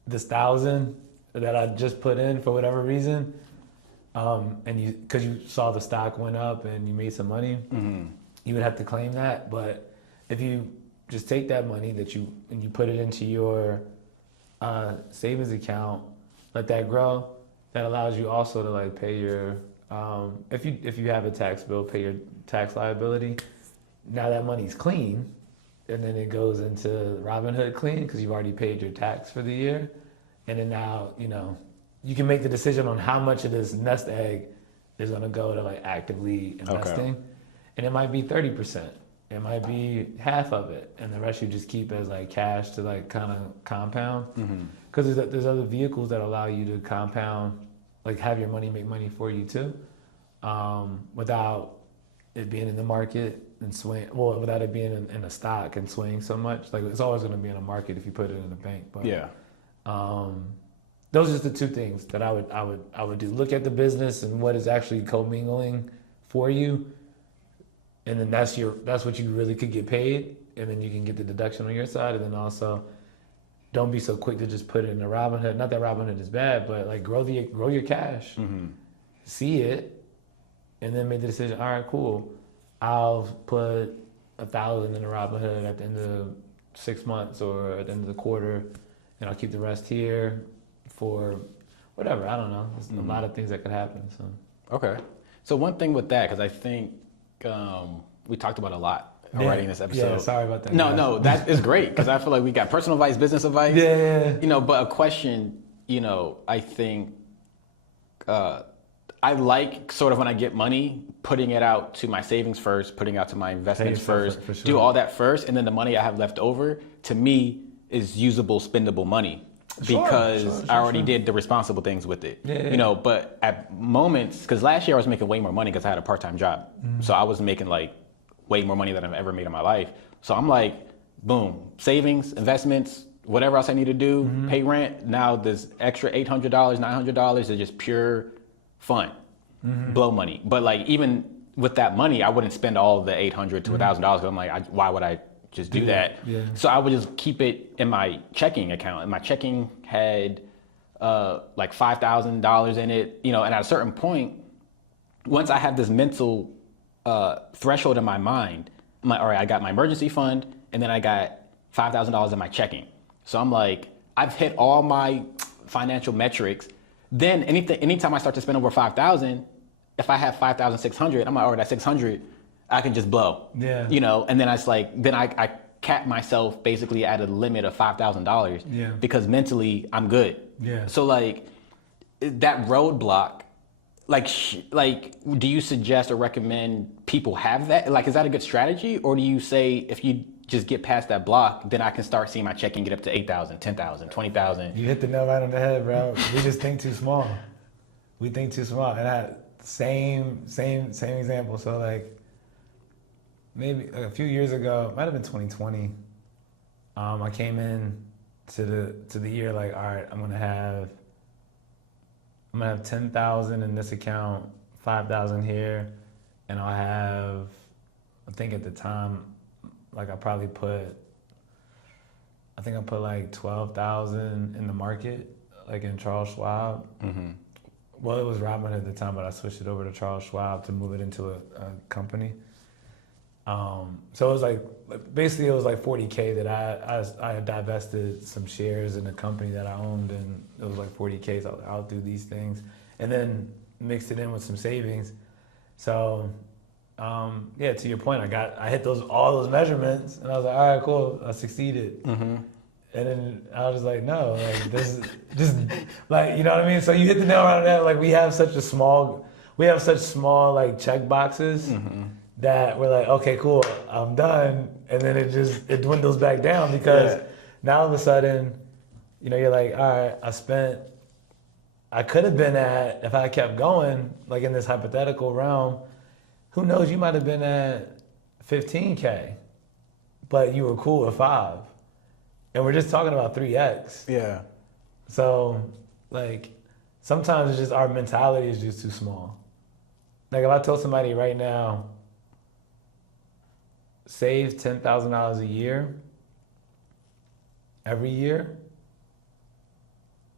this 1,000 that I just put in for whatever reason, and because you saw the stock went up and you made some money, mm-hmm. you would have to claim that. But if you just take that money and you put it into your savings account, let that grow. That allows you also to like pay your if you have a tax bill, pay your tax liability. Now that money's clean, and then it goes into Robinhood clean because you've already paid your tax for the year, and then now you can make the decision on how much of this nest egg is going to go to like actively investing, and it might be 30%, it might be half of it, and the rest you just keep as like cash to like kind of compound. Because there's other vehicles that allow you to compound, like have your money make money for you too, without it being in the market and swing. Well, without it being in a stock and swing so much. Like it's always going to be in a market if you put it in the bank. But yeah, those are just the 2 things that I would do. Look at the business and what is actually commingling for you, and then that's what you really could get paid, and then you can get the deduction on your side, and then also. Don't be so quick to just put it in a Robinhood. Not that Robinhood is bad, but like grow your cash, mm-hmm. see it, and then make the decision. All right, cool. I'll put 1,000 in a Robinhood at the end of 6 months or at the end of the quarter, and I'll keep the rest here for whatever. I don't know. There's a lot of things that could happen. So okay. So one thing with that, because I think we talked about a lot. Writing this episode. Yeah, sorry about that. No, that is great because I feel like we got personal advice, business advice. Yeah. But a question, I think I like sort of when I get money, putting it out to my savings first, putting it out to my investments first, for sure. Do all that first, and then the money I have left over, to me, is usable, spendable money. Because I already did the responsible things with it. Yeah. But at moments, because last year I was making way more money because I had a part-time job. Mm-hmm. So I was making like way more money than I've ever made in my life. So I'm like, boom, savings, investments, whatever else I need to do, mm-hmm. pay rent. Now this extra $800, $900 is just pure fun, mm-hmm. blow money. But like even with that money, I wouldn't spend all the $800 to $1,000 because I'm like, why would I just do that? Yeah. So I would just keep it in my checking account. And my checking had like $5,000 in it, and at a certain point, once I have this mental threshold in my mind, I'm like, all right, I got my emergency fund, and then I got $5,000 in my checking. So I'm like, I've hit all my financial metrics. Then anytime I start to spend over 5,000, if I have 5,600, I'm like, all right, that 600, I can just blow. Yeah. And then I cap myself basically at a limit of $5,000. Yeah. Because mentally I'm good. Yeah. So like that roadblock. Like, do you suggest or recommend people have that? Like, is that a good strategy? Or do you say if you just get past that block, then I can start seeing my checking get up to 8,000, 10,000, 20,000? You hit the nail right on the head, bro. We just think too small. We think too small. And same example. So like maybe a few years ago, it might have been 2020. I came in to the year like, all right, I'm gonna have 10,000 in this account, 5,000 here, and I'll have, I think at the time, like I put like 12,000 in the market, like in Charles Schwab. Mm-hmm. Well, it was Robinhood at the time, but I switched it over to Charles Schwab to move it into a company. So it was like, basically it was like 40K that I had divested some shares in a company that I owned, and it was like 40K, so I'll do these things, and then mixed it in with some savings. So, to your point, I hit all those measurements, and I was like, all right, cool, I succeeded. Mm-hmm. And then I was like, no, like this is just like, you know what I mean? So you hit the nail right on that. Like we have such small like check boxes. Mm-hmm. that we're like, okay, cool, I'm done, and then it dwindles back down because now all of a sudden, you're like, all right, I could have been at, if I kept going, like in this hypothetical realm, who knows, you might have been at 15K, but you were cool at 5. And we're just talking about 3X. Yeah. So, like, sometimes it's just our mentality is just too small. Like, if I told somebody right now, save $10,000 a year, every year,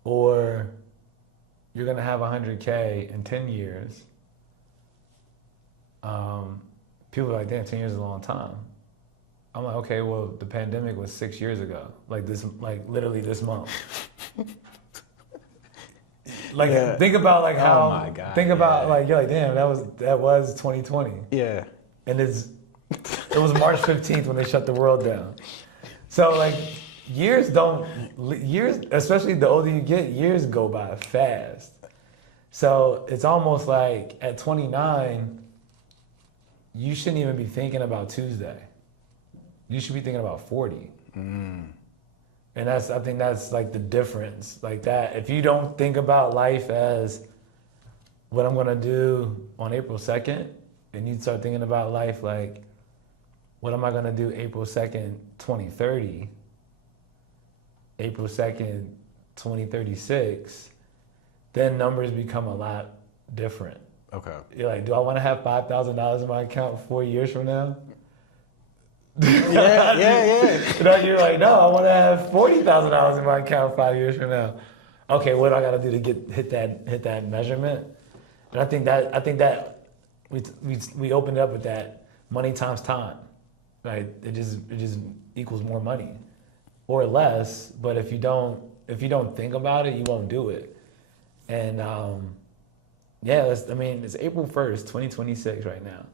or you're gonna have 100K in 10 years. People are like, damn, 10 years is a long time. I'm like, okay, well, the pandemic was 6 years ago. Like literally this month. Think about like how. Oh my God, think about like you're like, damn, that was 2020. Yeah. And it was March 15th when they shut the world down. So like years, especially the older you get, years go by fast. So it's almost like at 29, you shouldn't even be thinking about Tuesday. You should be thinking about 40. And I think that's like the difference. Like that, if you don't think about life as what I'm gonna do on April 2nd, and you start thinking about life like, what am I gonna do April 2nd, 2030, April 2nd, 2036, then numbers become a lot different. Okay. You're like, do I wanna have $5,000 in my account 4 years from now? Yeah. You're like, no, I want to have $40,000 in my account 5 years from now. Okay, what do I got to do to hit that measurement? And I think that we opened up with that money times time, right? It just equals more money, or less. But if you don't think about it, you won't do it. And it's April 1st, 2026 right now.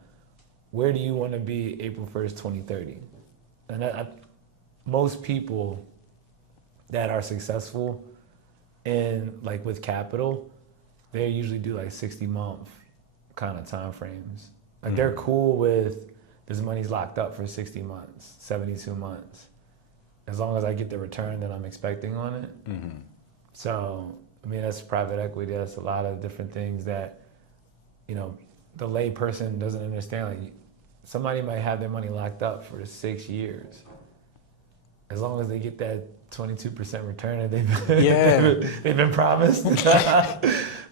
Where do you want to be April 1st, 2030? And most people that are successful in like with capital, they usually do like 60-month kind of time frames. Like they're cool with this money's locked up for 60 months, 72 months, as long as I get the return that I'm expecting on it. Mm-hmm. So, that's private equity. That's a lot of different things that, the lay person doesn't understand. Like, somebody might have their money locked up for 6 years. As long as they get that 22% return that they've been promised.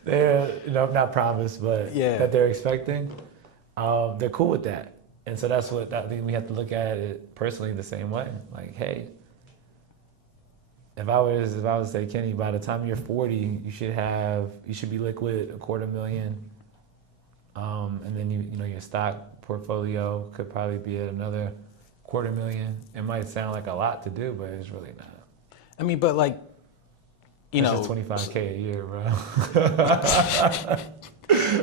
They're not promised, but that they're expecting. They're cool with that. And so that's what I think we have to look at it personally the same way. Like, hey, if I was to say, Kenny, by the time you're 40, you should be liquid $250,000. And then your stock portfolio could probably be at another $250,000. It might sound like a lot to do, but it's really not. But like, It's just $25K a year, bro.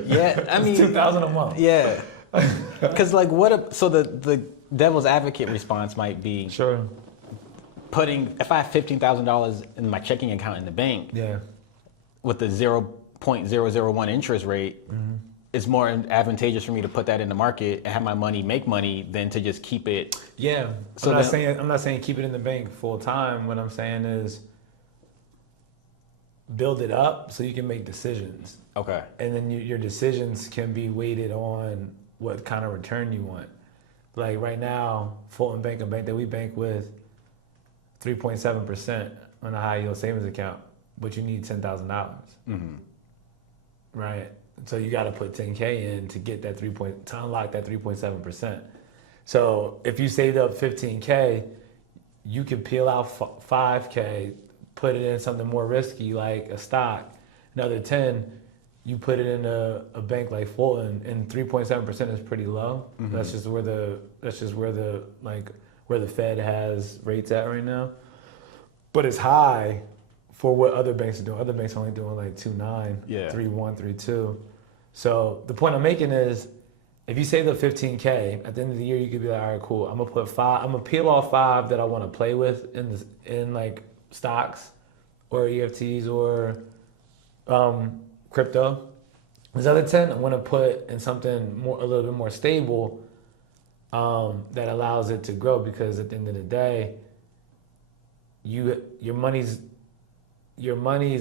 Yeah, it's $2,000 a month. Yeah, because like, so the devil's advocate response might be sure. If I have $15,000 in my checking account in the bank, with the 0.001 interest rate. Mm-hmm. It's more advantageous for me to put that in the market and have my money make money than to just keep it. Yeah. So I'm not saying keep it in the bank full time. What I'm saying is build it up so you can make decisions. Okay. And then your decisions can be weighted on what kind of return you want. Like right now, Fulton Bank, a bank that we bank with, 3.7% on a high yield savings account, but you need $10,000. Mm-hmm. Right. So you got to put 10K in to get that to unlock that 3.7%. So if you saved up 15K, you could peel out 5K, put it in something more risky like a stock. Another 10, you put it in a bank like Fulton, and 3.7% is pretty low. Mm-hmm. That's just where the Fed has rates at right now. But it's high for what other banks are doing. Other banks are only doing like 2.9, 3.1, 3.2. So the point I'm making is, if you save up 15K, at the end of the year you could be like, all right, cool. I'm gonna peel off 5 that I want to play with in like stocks or EFTs or crypto. This other 10 I'm gonna put in something a little bit more stable that allows it to grow, because at the end of the day, your money's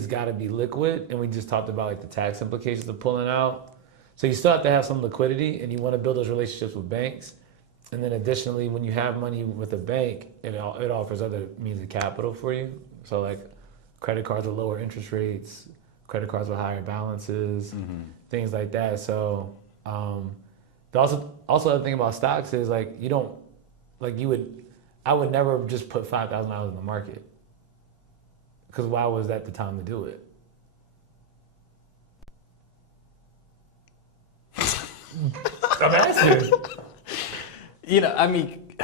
got to be liquid, and we just talked about like the tax implications of pulling out. So you still have to have some liquidity, and you want to build those relationships with banks. And then additionally, when you have money with a bank, it offers other means of capital for you. So like credit cards with lower interest rates, credit cards with higher balances, things like that. So the also other thing about stocks is like I would never just put $5,000 in the market, because why was that the time to do it? I'm asking. I mean,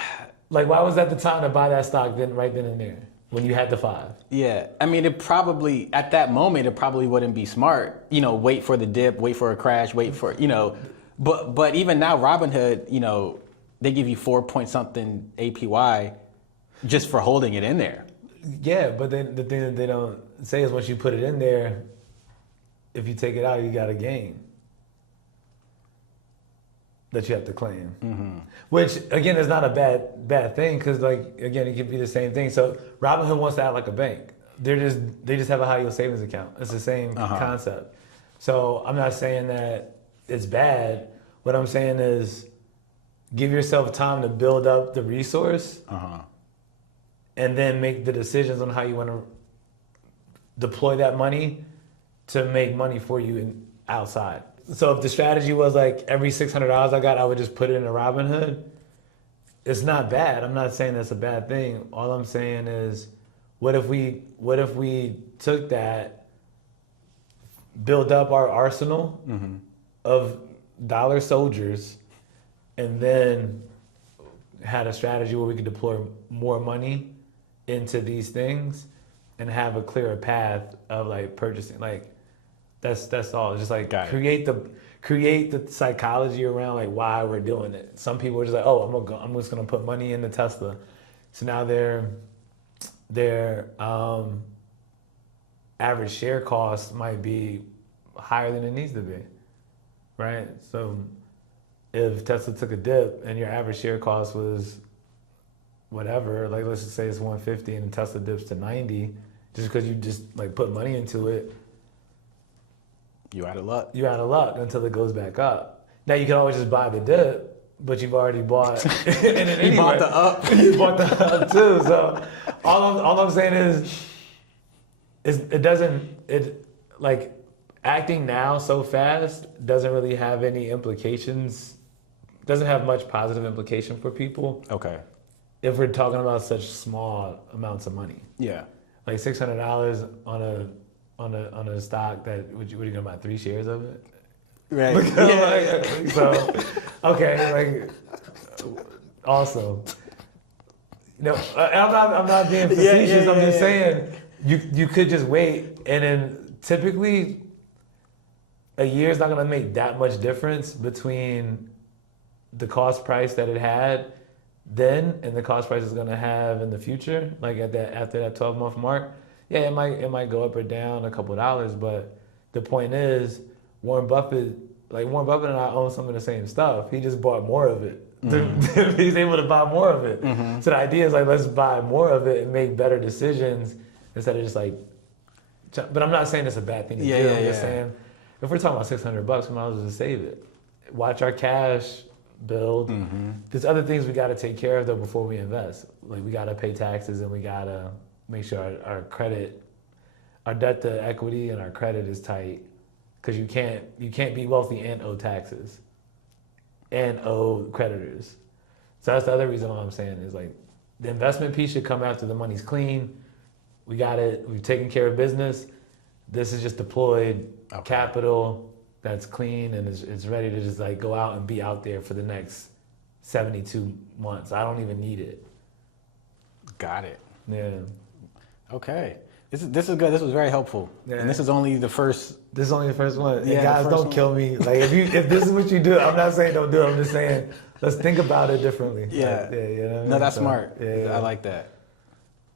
like, why was that the time to buy that stock right then and there when you had the 5? Yeah, I mean, at that moment, it probably wouldn't be smart. Wait for the dip, wait for a crash, wait for But even now, Robinhood, they give you 4 point something APY just for holding it in there. Yeah, but then the thing that they don't say is once you put it in there, if you take it out, you got a gain that you have to claim. Which again is not a bad thing, because like again it could be the same thing. So Robinhood wants to act like a bank. They just have a high yield savings account. It's the same concept. So I'm not saying that it's bad. What I'm saying is give yourself time to build up the resource, and then make the decisions on how you want to deploy that money to make money for you outside. So if the strategy was like every $600 I got, I would just put it in a Robinhood, it's not bad. I'm not saying that's a bad thing. All I'm saying is, what if we took that, build up our arsenal of dollar soldiers, and then had a strategy where we could deploy more money into these things and have a clearer path of like purchasing. Like that's all. It's just like create the psychology around like why we're doing it. Some people are just like, oh, I'm just gonna put money into Tesla. So now their average share cost might be higher than it needs to be, right? So if Tesla took a dip and your average share cost was whatever, like let's just say it's 150 and Tesla dips to 90, just because you just like put money into it, you out of luck. You're out of luck until it goes back up. Now you can always just buy the dip, but you've already bought. You bought the up. You bought the up too. So all I'm saying is like acting now so fast doesn't really have any implications. Doesn't have much positive implication for people. Okay. If we're talking about such small amounts of money. Yeah. Like $600 on a stock that what are you gonna buy 3 shares of it? Right. Yeah. So okay, like also, I'm not being facetious. I'm just saying you could just wait, and then typically a year is not gonna make that much difference between the cost price that it had then and the cost price it's gonna have in the future. Like after that 12-month mark. Yeah, it might go up or down a couple of dollars, but the point is, Warren Buffett and I own some of the same stuff. He just bought more of it. He's able to buy more of it. So the idea is like, let's buy more of it and make better decisions instead of just like. But I'm not saying it's a bad thing to do. I'm just saying, if we're talking about $600, we might as well just save it. Watch our cash build. There's other things we got to take care of though before we invest. Like we got to pay taxes and we got to make sure our credit, our debt to equity and our credit is tight, because you can't be wealthy and owe taxes and owe creditors. So that's the other reason why I'm saying is like the investment piece should come after the money's clean. We got it. We've taken care of business. This is just deployed capital that's clean and it's ready to just like go out and be out there for the next 72 months. I don't even need it. Got it. Yeah. Okay. This is good. This was very helpful. Yeah. And this is only the first. This is only the first one. Yeah, and guys, don't kill me. Like if this is what you do, I'm not saying don't do it. I'm just saying let's think about it differently. Yeah. Like, you know what I mean? No, that's smart. Yeah. I like that.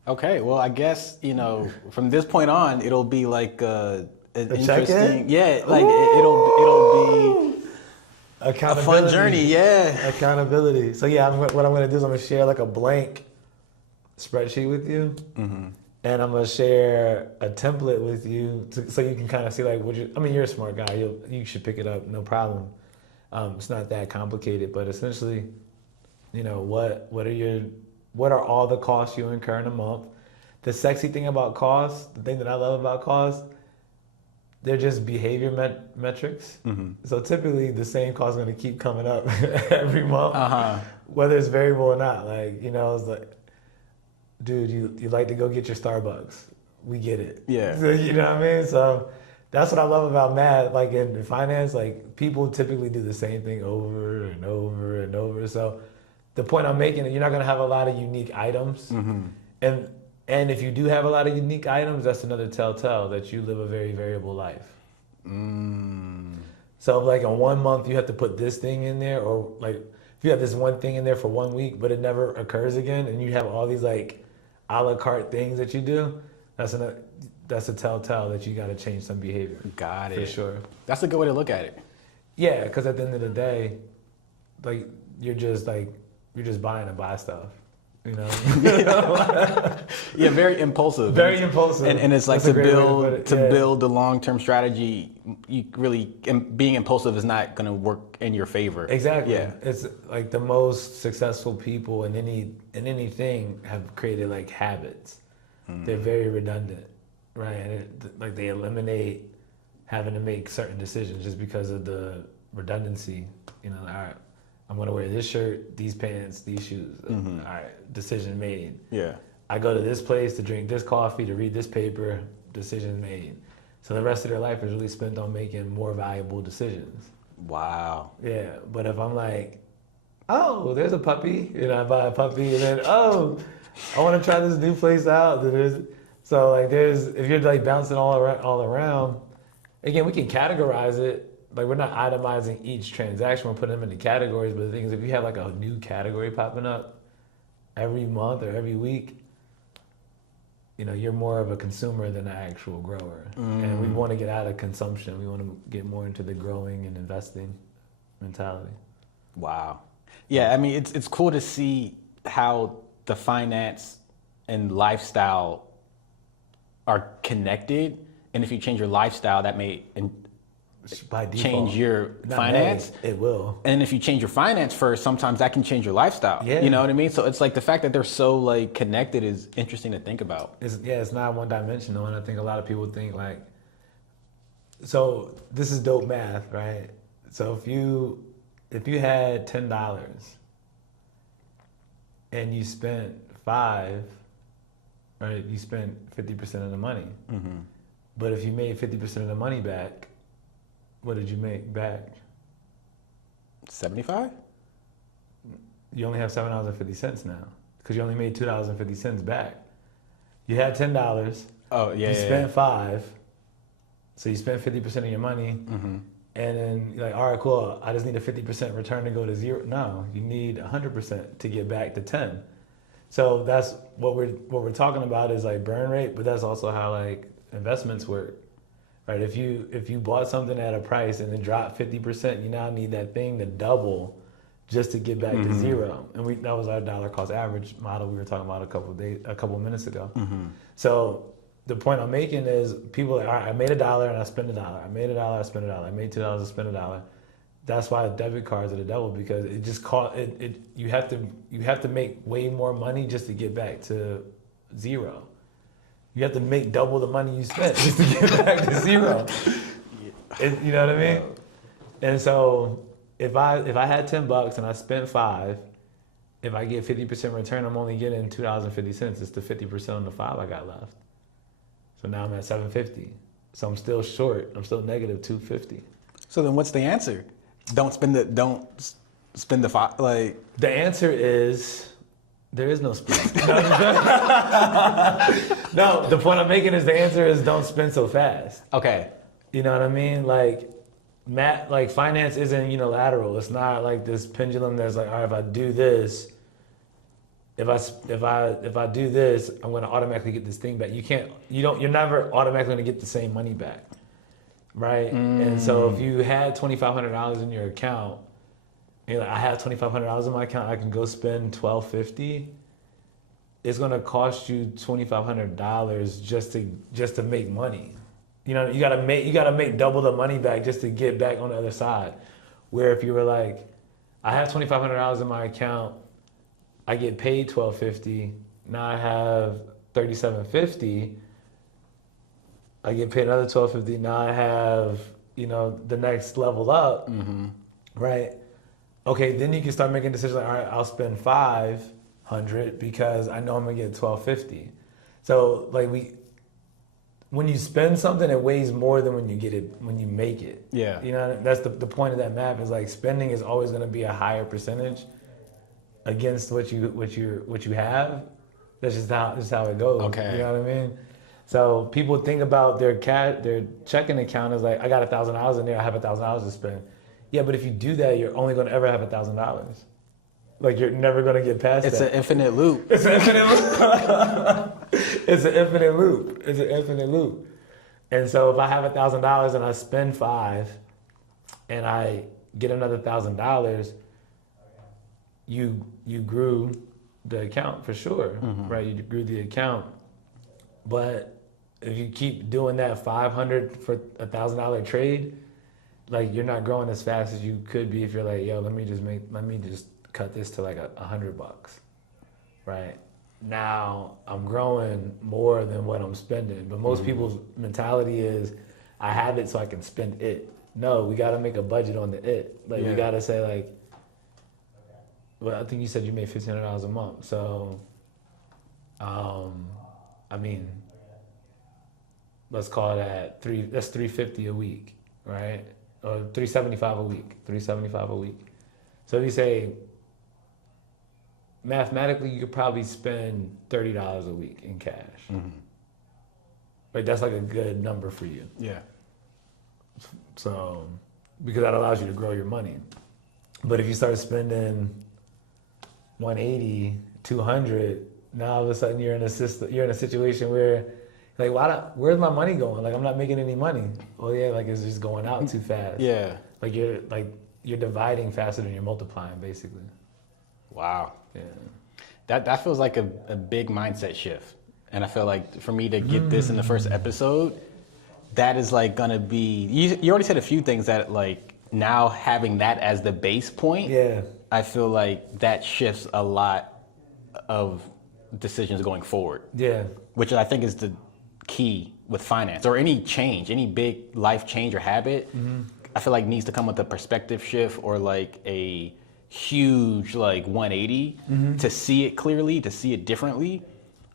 Okay. Well, I guess from this point on, it'll be like an interesting. Yeah. Like it'll be. a fun journey. Yeah. Accountability. So yeah, what I'm going to do is I'm going to share like a blank spreadsheet with you. Mm-hmm. And I'm gonna share a template with you so you can kind of see like you're a smart guy. You should pick it up, no problem. It's not that complicated, but essentially, what are all the costs you incur in a month? The sexy thing about costs, the thing that I love about costs, they're just behavior metrics. Mm-hmm. So typically, the same cost is gonna keep coming up every month, whether it's variable or not. Like it's like, dude, you like to go get your Starbucks. We get it. Yeah. So, you know what I mean? So that's what I love about math. Like in finance, like people typically do the same thing over and over and over. So the point I'm making is you're not going to have a lot of unique items. Mm-hmm. And if you do have a lot of unique items, that's another telltale that you live a very variable life. So like in 1 month, you have to put this thing in there, or like if you have this one thing in there for 1 week, but it never occurs again, and you have all these like a la carte things that you do, that's a telltale that you got to change some behavior. Got it. For sure. That's a good way to look at it. Yeah, because at the end of the day, like you're just buying to buy stuff. Yeah, very impulsive. Very impulsive. And it's like to build the long-term strategy, you really, being impulsive is not going to work in your favor. Exactly. Yeah. It's like the most successful people in anything have created like habits. They're very redundant, right? And like they eliminate having to make certain decisions just because of the redundancy. All right, I'm going to wear this shirt, these pants, these shoes. Mm-hmm. All right, decision made. Yeah. I go to this place to drink this coffee, to read this paper, decision made. So the rest of their life is really spent on making more valuable decisions. Wow. Yeah, but if I'm like, oh, there's a puppy, I buy a puppy, and then, oh, I want to try this new place out. So like if you're like bouncing all around, again, we can categorize it. Like we're not itemizing each transaction, we're putting them into categories, but the thing is if you have like a new category popping up every month or every week, you're more of a consumer than an actual grower. And we want to get out of consumption. We want to get more into the growing and investing mentality. Wow. Yeah, I mean, it's cool to see how the finance and lifestyle are connected. And if you change your lifestyle, that may by default change your finance. It will. And if you change your finance first, sometimes that can change your lifestyle. Yeah. You know what I mean? So it's like the fact that they're so like connected is interesting to think about. It's not one dimensional, and I think a lot of people think like, so this is dope math, right? So if you had $10 and you spent $5, right? You spent 50% of the money. Mm-hmm. But if you made 50% of the money back, what did you make back? 75? You only have $7.50 now because you only made $2.50 back. You had $10. Oh yeah. You spent $5, so you spent 50% of your money, mm-hmm. and then you're like, all right, cool. I just need a 50% return to go to zero. No, you need 100% to get back to 10. So that's what we're talking about is like burn rate, but that's also how like investments work. Right, if you bought something at a price and it dropped 50%, you now need that thing to double just to get back mm-hmm. to zero. And that was our dollar cost average model we were talking about a couple minutes ago. Mm-hmm. So the point I'm making is people are like, all right, I made $1 and I spent $1. I made $1, I spent $1. I made $2, I spent $1. That's why debit cards are the devil, because it just you have to make way more money just to get back to zero. You have to make double the money you spent just to get back to zero. You know what I mean? And so if I had $10 and I spent $5, if I get 50% return, I'm only getting $2.50. It's the 50% on the $5 I got left. So now I'm at $7.50. So I'm still short. I'm still negative $2.50. So then what's the answer? Don't spend the $5. Like the answer is there is no spend. No, the point I'm making is the answer is don't spend so fast. Okay. You know what I mean? Like finance isn't unilateral. It's not like this pendulum that's like, all right, if I do this, if I do this, I'm going to automatically get this thing back. You're never automatically going to get the same money back. Right? And so if you had $2,500 in your account and I have $2,500 in my account, I can go spend $1,250. It's gonna cost you $2,500 just to make money. You know, you gotta make double the money back just to get back on the other side. Where if you were like, I have $2,500 in my account, I get paid $1,250. Now I have $3,750. I get paid another $1,250. Now I have, the next level up, right? Okay, then you can start making decisions like, all right, I'll spend $500 because I know I'm gonna get $1,250. So like when you spend something, it weighs more than when you make it. Yeah. That's the point of that map is like spending is always gonna be a higher percentage against what you have. That's just how it goes. Okay. You know what I mean? So people think about their checking account as like, I got $1,000 in there, I have $1,000 to spend. Yeah, but if you do that, you're only going to ever have $1,000. Like you're never going to get past that. It's an infinite loop. It's an infinite loop. It's an infinite loop. It's an infinite loop. And so if I have $1,000 and I spend $5 and I get another $1,000, you grew the account for sure, right? You grew the account. But if you keep doing that $500 for $1,000 trade, like you're not growing as fast as you could be if you're like, yo, let me just cut this to like $100, right? Now I'm growing more than what I'm spending. But most people's mentality is, I have it so I can spend it. No, we got to make a budget on the it. Like we got to say like, well, I think you said you made $1,500 a month. So, I mean, let's call that that's $350 a week, right? Or $375 a week. $375 a week. So if you say, mathematically, you could probably spend $30 a week in cash. Right? That's like a good number for you. Yeah. So, because that allows you to grow your money. But if you start spending 180, 200, now all of a sudden you're in a situation where like, where's my money going? Like I'm not making any money. Well, yeah, like it's just going out too fast. Yeah. Like you're dividing faster than you're multiplying, basically. Wow. Yeah. That feels like a big mindset shift. And I feel like for me to get this in the first episode, that is like gonna be, you already said a few things that like now having that as the base point. Yeah. I feel like that shifts a lot of decisions going forward. Yeah. Which I think is the key with finance or any change, any big life change or habit. I feel like needs to come with a perspective shift or like a huge like 180 to see it clearly, to see it differently,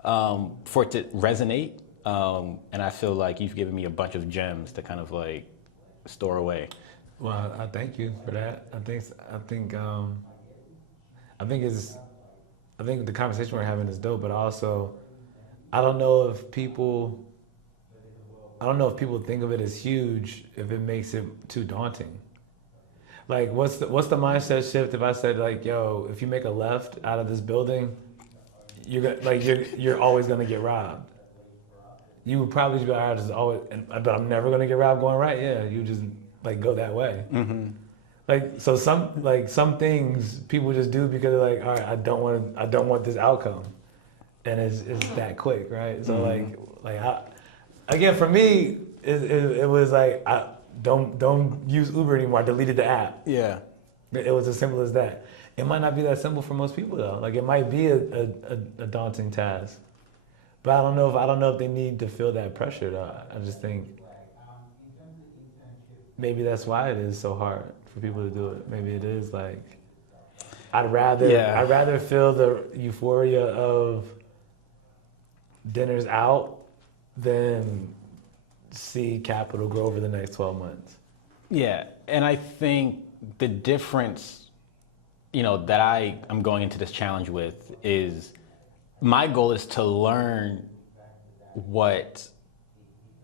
for it to resonate. And I feel like you've given me a bunch of gems to kind of like store away. Well, I thank you for that. I think the conversation we're having is dope, but also I don't know if people think of it as huge if it makes it too daunting. Like what's the mindset shift if I said like, yo, if you make a left out of this building, you're always gonna get robbed. You would probably be like, but I'm never gonna get robbed going right. Yeah, you just like go that way. Like so some things people just do because they're like, all right, I don't want this outcome, and it's that quick, right? So again for me it was like I don't use Uber anymore. I deleted the app. Yeah. It was as simple as that. It might not be that simple for most people though. Like it might be a daunting task. But I don't know if they need to feel that pressure though. I just think maybe that's why it is so hard for people to do it. Maybe it is like I'd rather feel the euphoria of dinners out than see capital grow over the next 12 months. Yeah, and I think the difference, that I'm going into this challenge with is my goal is to learn what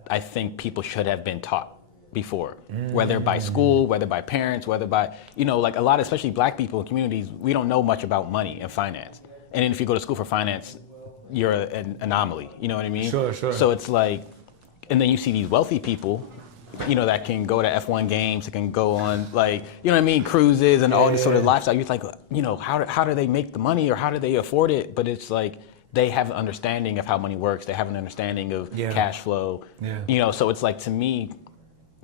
I think people should have been taught before, whether by school, whether by parents, whether by, like a lot, especially black people in communities, we don't know much about money and finance. And then if you go to school for finance, you're an anomaly, you know what I mean? Sure. So it's like, and then you see these wealthy people that can go to F1 games, that can go on like, you know what I mean, cruises and all this sort of lifestyle. You're like, how do they make the money or how do they afford it? But it's like they have an understanding of how money works. They have an understanding of cash flow. Yeah. So it's like, to me,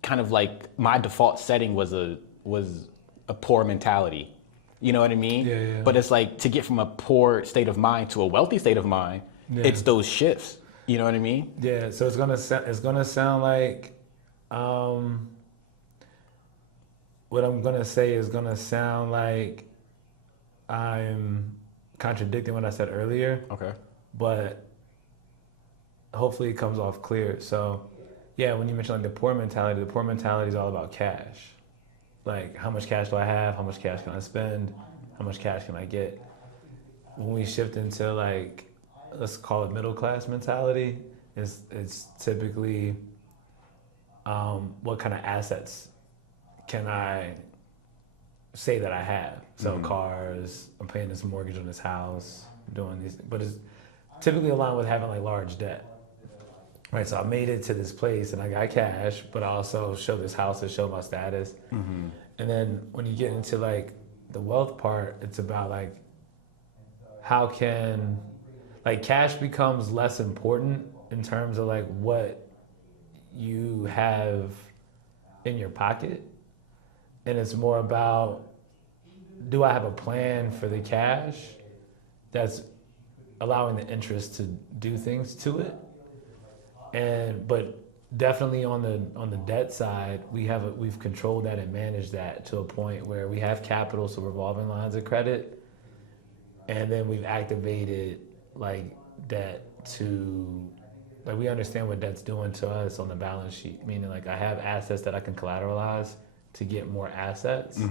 kind of like my default setting was a poor mentality. You know what I mean? Yeah. But it's like, to get from a poor state of mind to a wealthy state of mind, it's those shifts. You know what I mean? Yeah. So it's gonna sound like, what I'm gonna say is gonna sound like I'm contradicting what I said earlier. Okay. But hopefully it comes off clear. So, yeah, when you mention like the poor mentality is all about cash. Like, how much cash do I have? How much cash can I spend? How much cash can I get? When we shift into like, let's call it middle class mentality, it's typically what kind of assets can I say that I have? So cars, I'm paying this mortgage on this house, doing these, but it's typically aligned with having like large debt. Right, so I made it to this place and I got cash, but I also show this house to show my status. And then when you get into like the wealth part, it's about like, how can, like, cash becomes less important in terms of like what you have in your pocket. And it's more about, do I have a plan for the cash that's allowing the interest to do things to it? But definitely on the debt side, we've controlled that and managed that to a point where we have capital, so revolving lines of credit, and then we've activated like debt to, like, we understand what debt's doing to us on the balance sheet. Meaning, like, I have assets that I can collateralize to get more assets,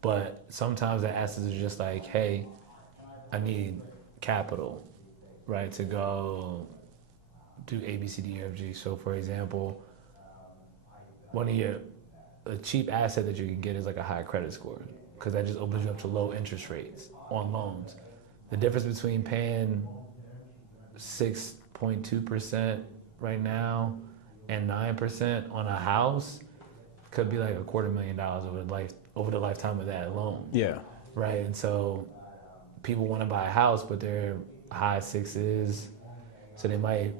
but sometimes the assets are just like, hey, I need capital, right, to go do A, B, C, D, E, F, G. So, for example, a cheap asset that you can get is like a high credit score, because that just opens you up to low interest rates on loans. The difference between paying 6.2% right now and 9% on a house could be like $250,000 over the lifetime of that loan. Yeah. Right. And so people want to buy a house, but they're high sixes, so they might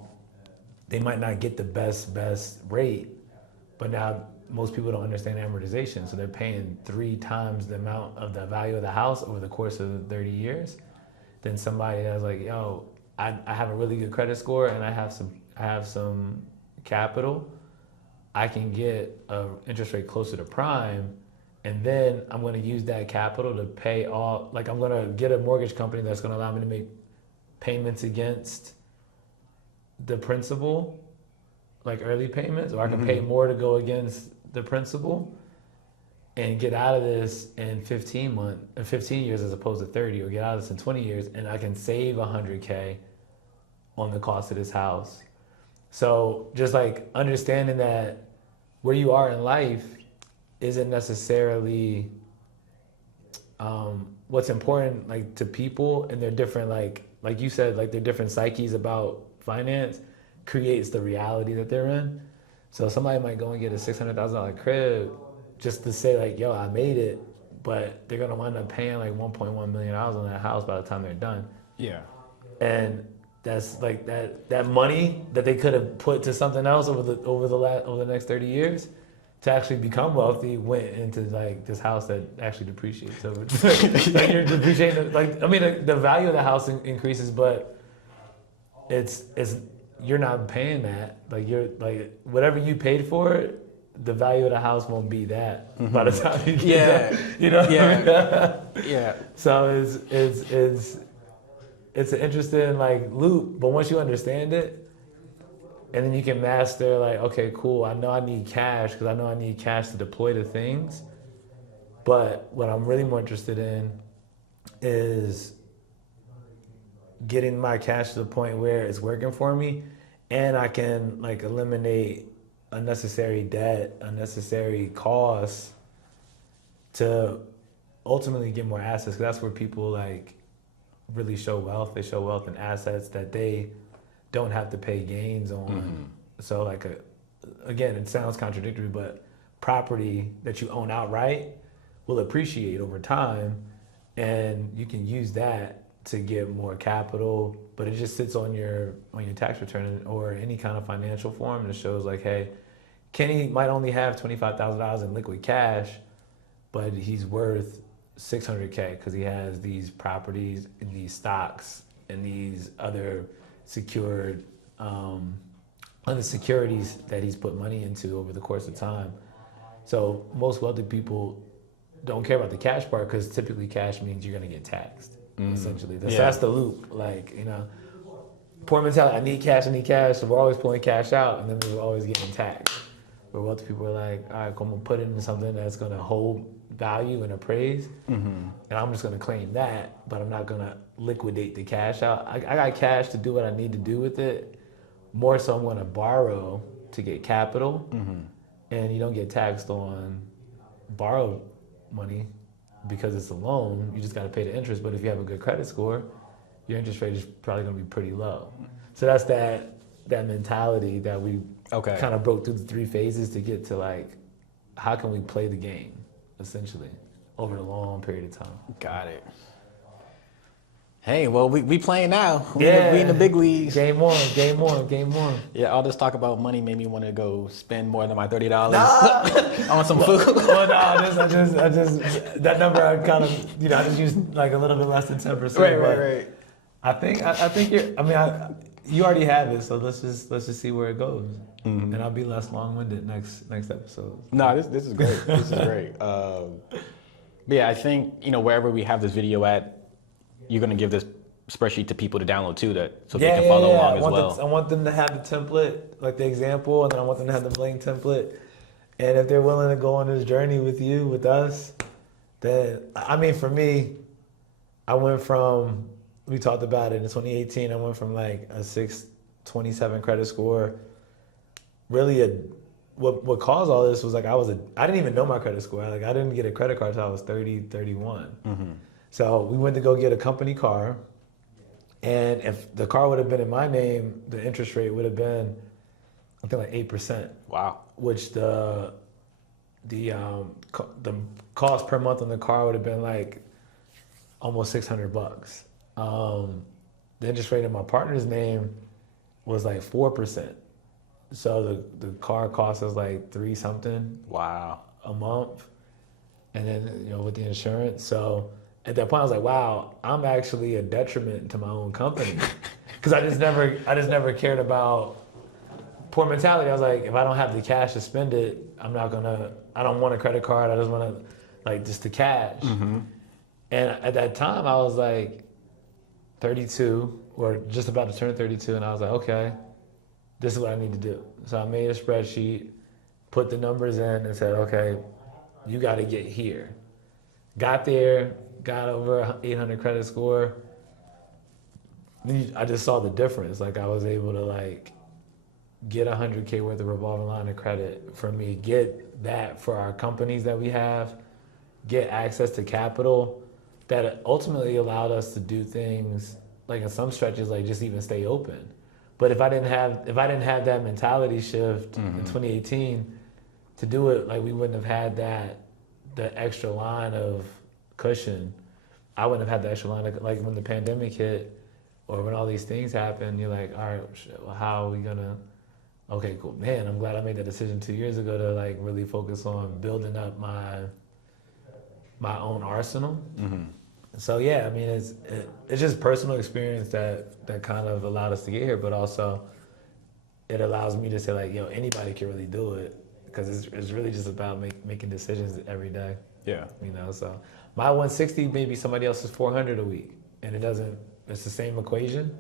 not get the best rate. But now most people don't understand amortization, so they're paying 3 times the amount of the value of the house over the course of the 30 years. Then somebody that's like, yo, I have a really good credit score and I have some capital. I can get an interest rate closer to prime, and then I'm going to use that capital to pay all. Like, I'm going to get a mortgage company that's going to allow me to make payments against the principal, like early payments, or I can pay more to go against the principal and get out of this in 15 years as opposed to 30, or get out of this in 20 years, and I can save $100K on the cost of this house. So just like understanding that where you are in life isn't necessarily what's important, like, to people, and they're different, like you said, like, they're different psyches about finance creates the reality that they're in. So somebody might go and get a $600,000 crib just to say like, yo, I made it, but they're gonna wind up paying like $1.1 million on that house by the time they're done. Yeah. And that's like that money that they could have put to something else over the next 30 years to actually become wealthy went into like this house that actually depreciates over. Like, you're depreciating, the value of the house increases, but it's you're not paying that. Like, you're like, whatever you paid for it, the value of the house won't be that by the time you get done. You know? Yeah. So it's an interesting like loop, but once you understand it, and then you can master like, okay, cool, I know I need cash because I know I need cash to deploy the things. But what I'm really more interested in is getting my cash to the point where it's working for me, and I can like eliminate unnecessary debt, unnecessary costs to ultimately get more assets. 'Cause that's where people like really show wealth. They show wealth in assets that they don't have to pay gains on. So like again, it sounds contradictory, but property that you own outright will appreciate over time, and you can use that to get more capital, but it just sits on your tax return or any kind of financial form that shows like, hey, Kenny might only have $25,000 in liquid cash, but he's worth $600K because he has these properties and these stocks and these other secured other securities that he's put money into over the course of time. So most wealthy people don't care about the cash part because typically cash means you're going to get taxed. Essentially, that's the loop. Like, you know, poor mentality. I need cash. So we're always pulling cash out, and then we're always getting taxed. Where wealthy people are like, all right, I'm gonna put it into something that's gonna hold value and appraise, and I'm just gonna claim that, but I'm not gonna liquidate the cash out. I got cash to do what I need to do with it. More so, I'm gonna borrow to get capital, and you don't get taxed on borrowed money because it's a loan. You just got to pay the interest. But if you have a good credit score, your interest rate is probably going to be pretty low. So that's that mentality that we kind of broke through the 3 phases to get to, like, how can we play the game, essentially, over a long period of time. Got it. Hey, well, we playing now. We in the big leagues. Game on. Yeah, all this talk about money made me want to go spend more than my $30 on some food. Well, no, I just that number I kind of, I just used like a little bit less than 10%. Right. I think you already have it, so let's just see where it goes, and I'll be less long-winded next episode. No, this is great. This is great. But yeah, I think wherever we have this video at, you're gonna give this spreadsheet to people to download too, so they can follow along as well. I want them to have the template, like the example, and then I want them to have the blank template. And if they're willing to go on this journey with us, then for me, I went from, we talked about it in 2018. I went from like a 627 credit score. Really, what caused all this was like I didn't even know my credit score. Like I didn't get a credit card until I was 30, 31. So we went to go get a company car, and if the car would have been in my name, the interest rate would have been, I think, like 8%. Wow. Which the cost per month on the car would have been like almost $600. The interest rate in my partner's name was like 4%. So the car cost us like $3 something. Wow. A month, and then with the insurance. So at that point, I was like, wow, I'm actually a detriment to my own company, because I just never cared about poor mentality. I was like, if I don't have the cash to spend it, I don't want a credit card. I just want to, like, just the cash. And at that time, I was like 32 or just about to turn 32, and I was like, okay, this is what I need to do. So I made a spreadsheet, put the numbers in, and said, okay, you got to get here. Got there, got over 800 credit score. I just saw the difference. Like, I was able to, like, get $100K worth of revolving line of credit for me, get that for our companies that we have, get access to capital that ultimately allowed us to do things, like in some stretches, like just even stay open. But if I didn't have that mentality shift in 2018 to do it, like, we wouldn't have had the extra line of cushion. I wouldn't have had the extra line of, like, when the pandemic hit or when all these things happened, you're like, all right, well, how are we gonna? Okay, cool, man. I'm glad I made that decision 2 years ago to, like, really focus on building up my own arsenal. So yeah, I mean, it's just personal experience that kind of allowed us to get here, but also it allows me to say, like, anybody can really do it, because it's really just about making decisions every day. Yeah. So my 160 maybe somebody else's 400 a week, and it's the same equation,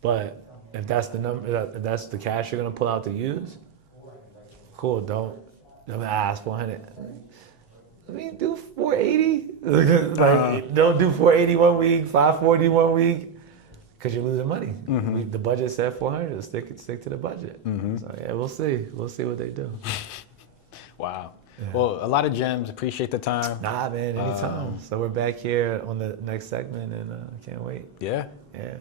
but if that's the number, if that's the cash you're gonna pull out to use, cool. Don't ask 400. Let me do 480. Don't do 480 one week, 540 one week, because you're losing money. The budget said 400. Stick to the budget. So yeah, we'll see. We'll see what they do. Wow. Yeah. Well, a lot of gems. Appreciate the time. Nah, man, anytime. So we're back here on the next segment, and I can't wait. Yeah. Yeah.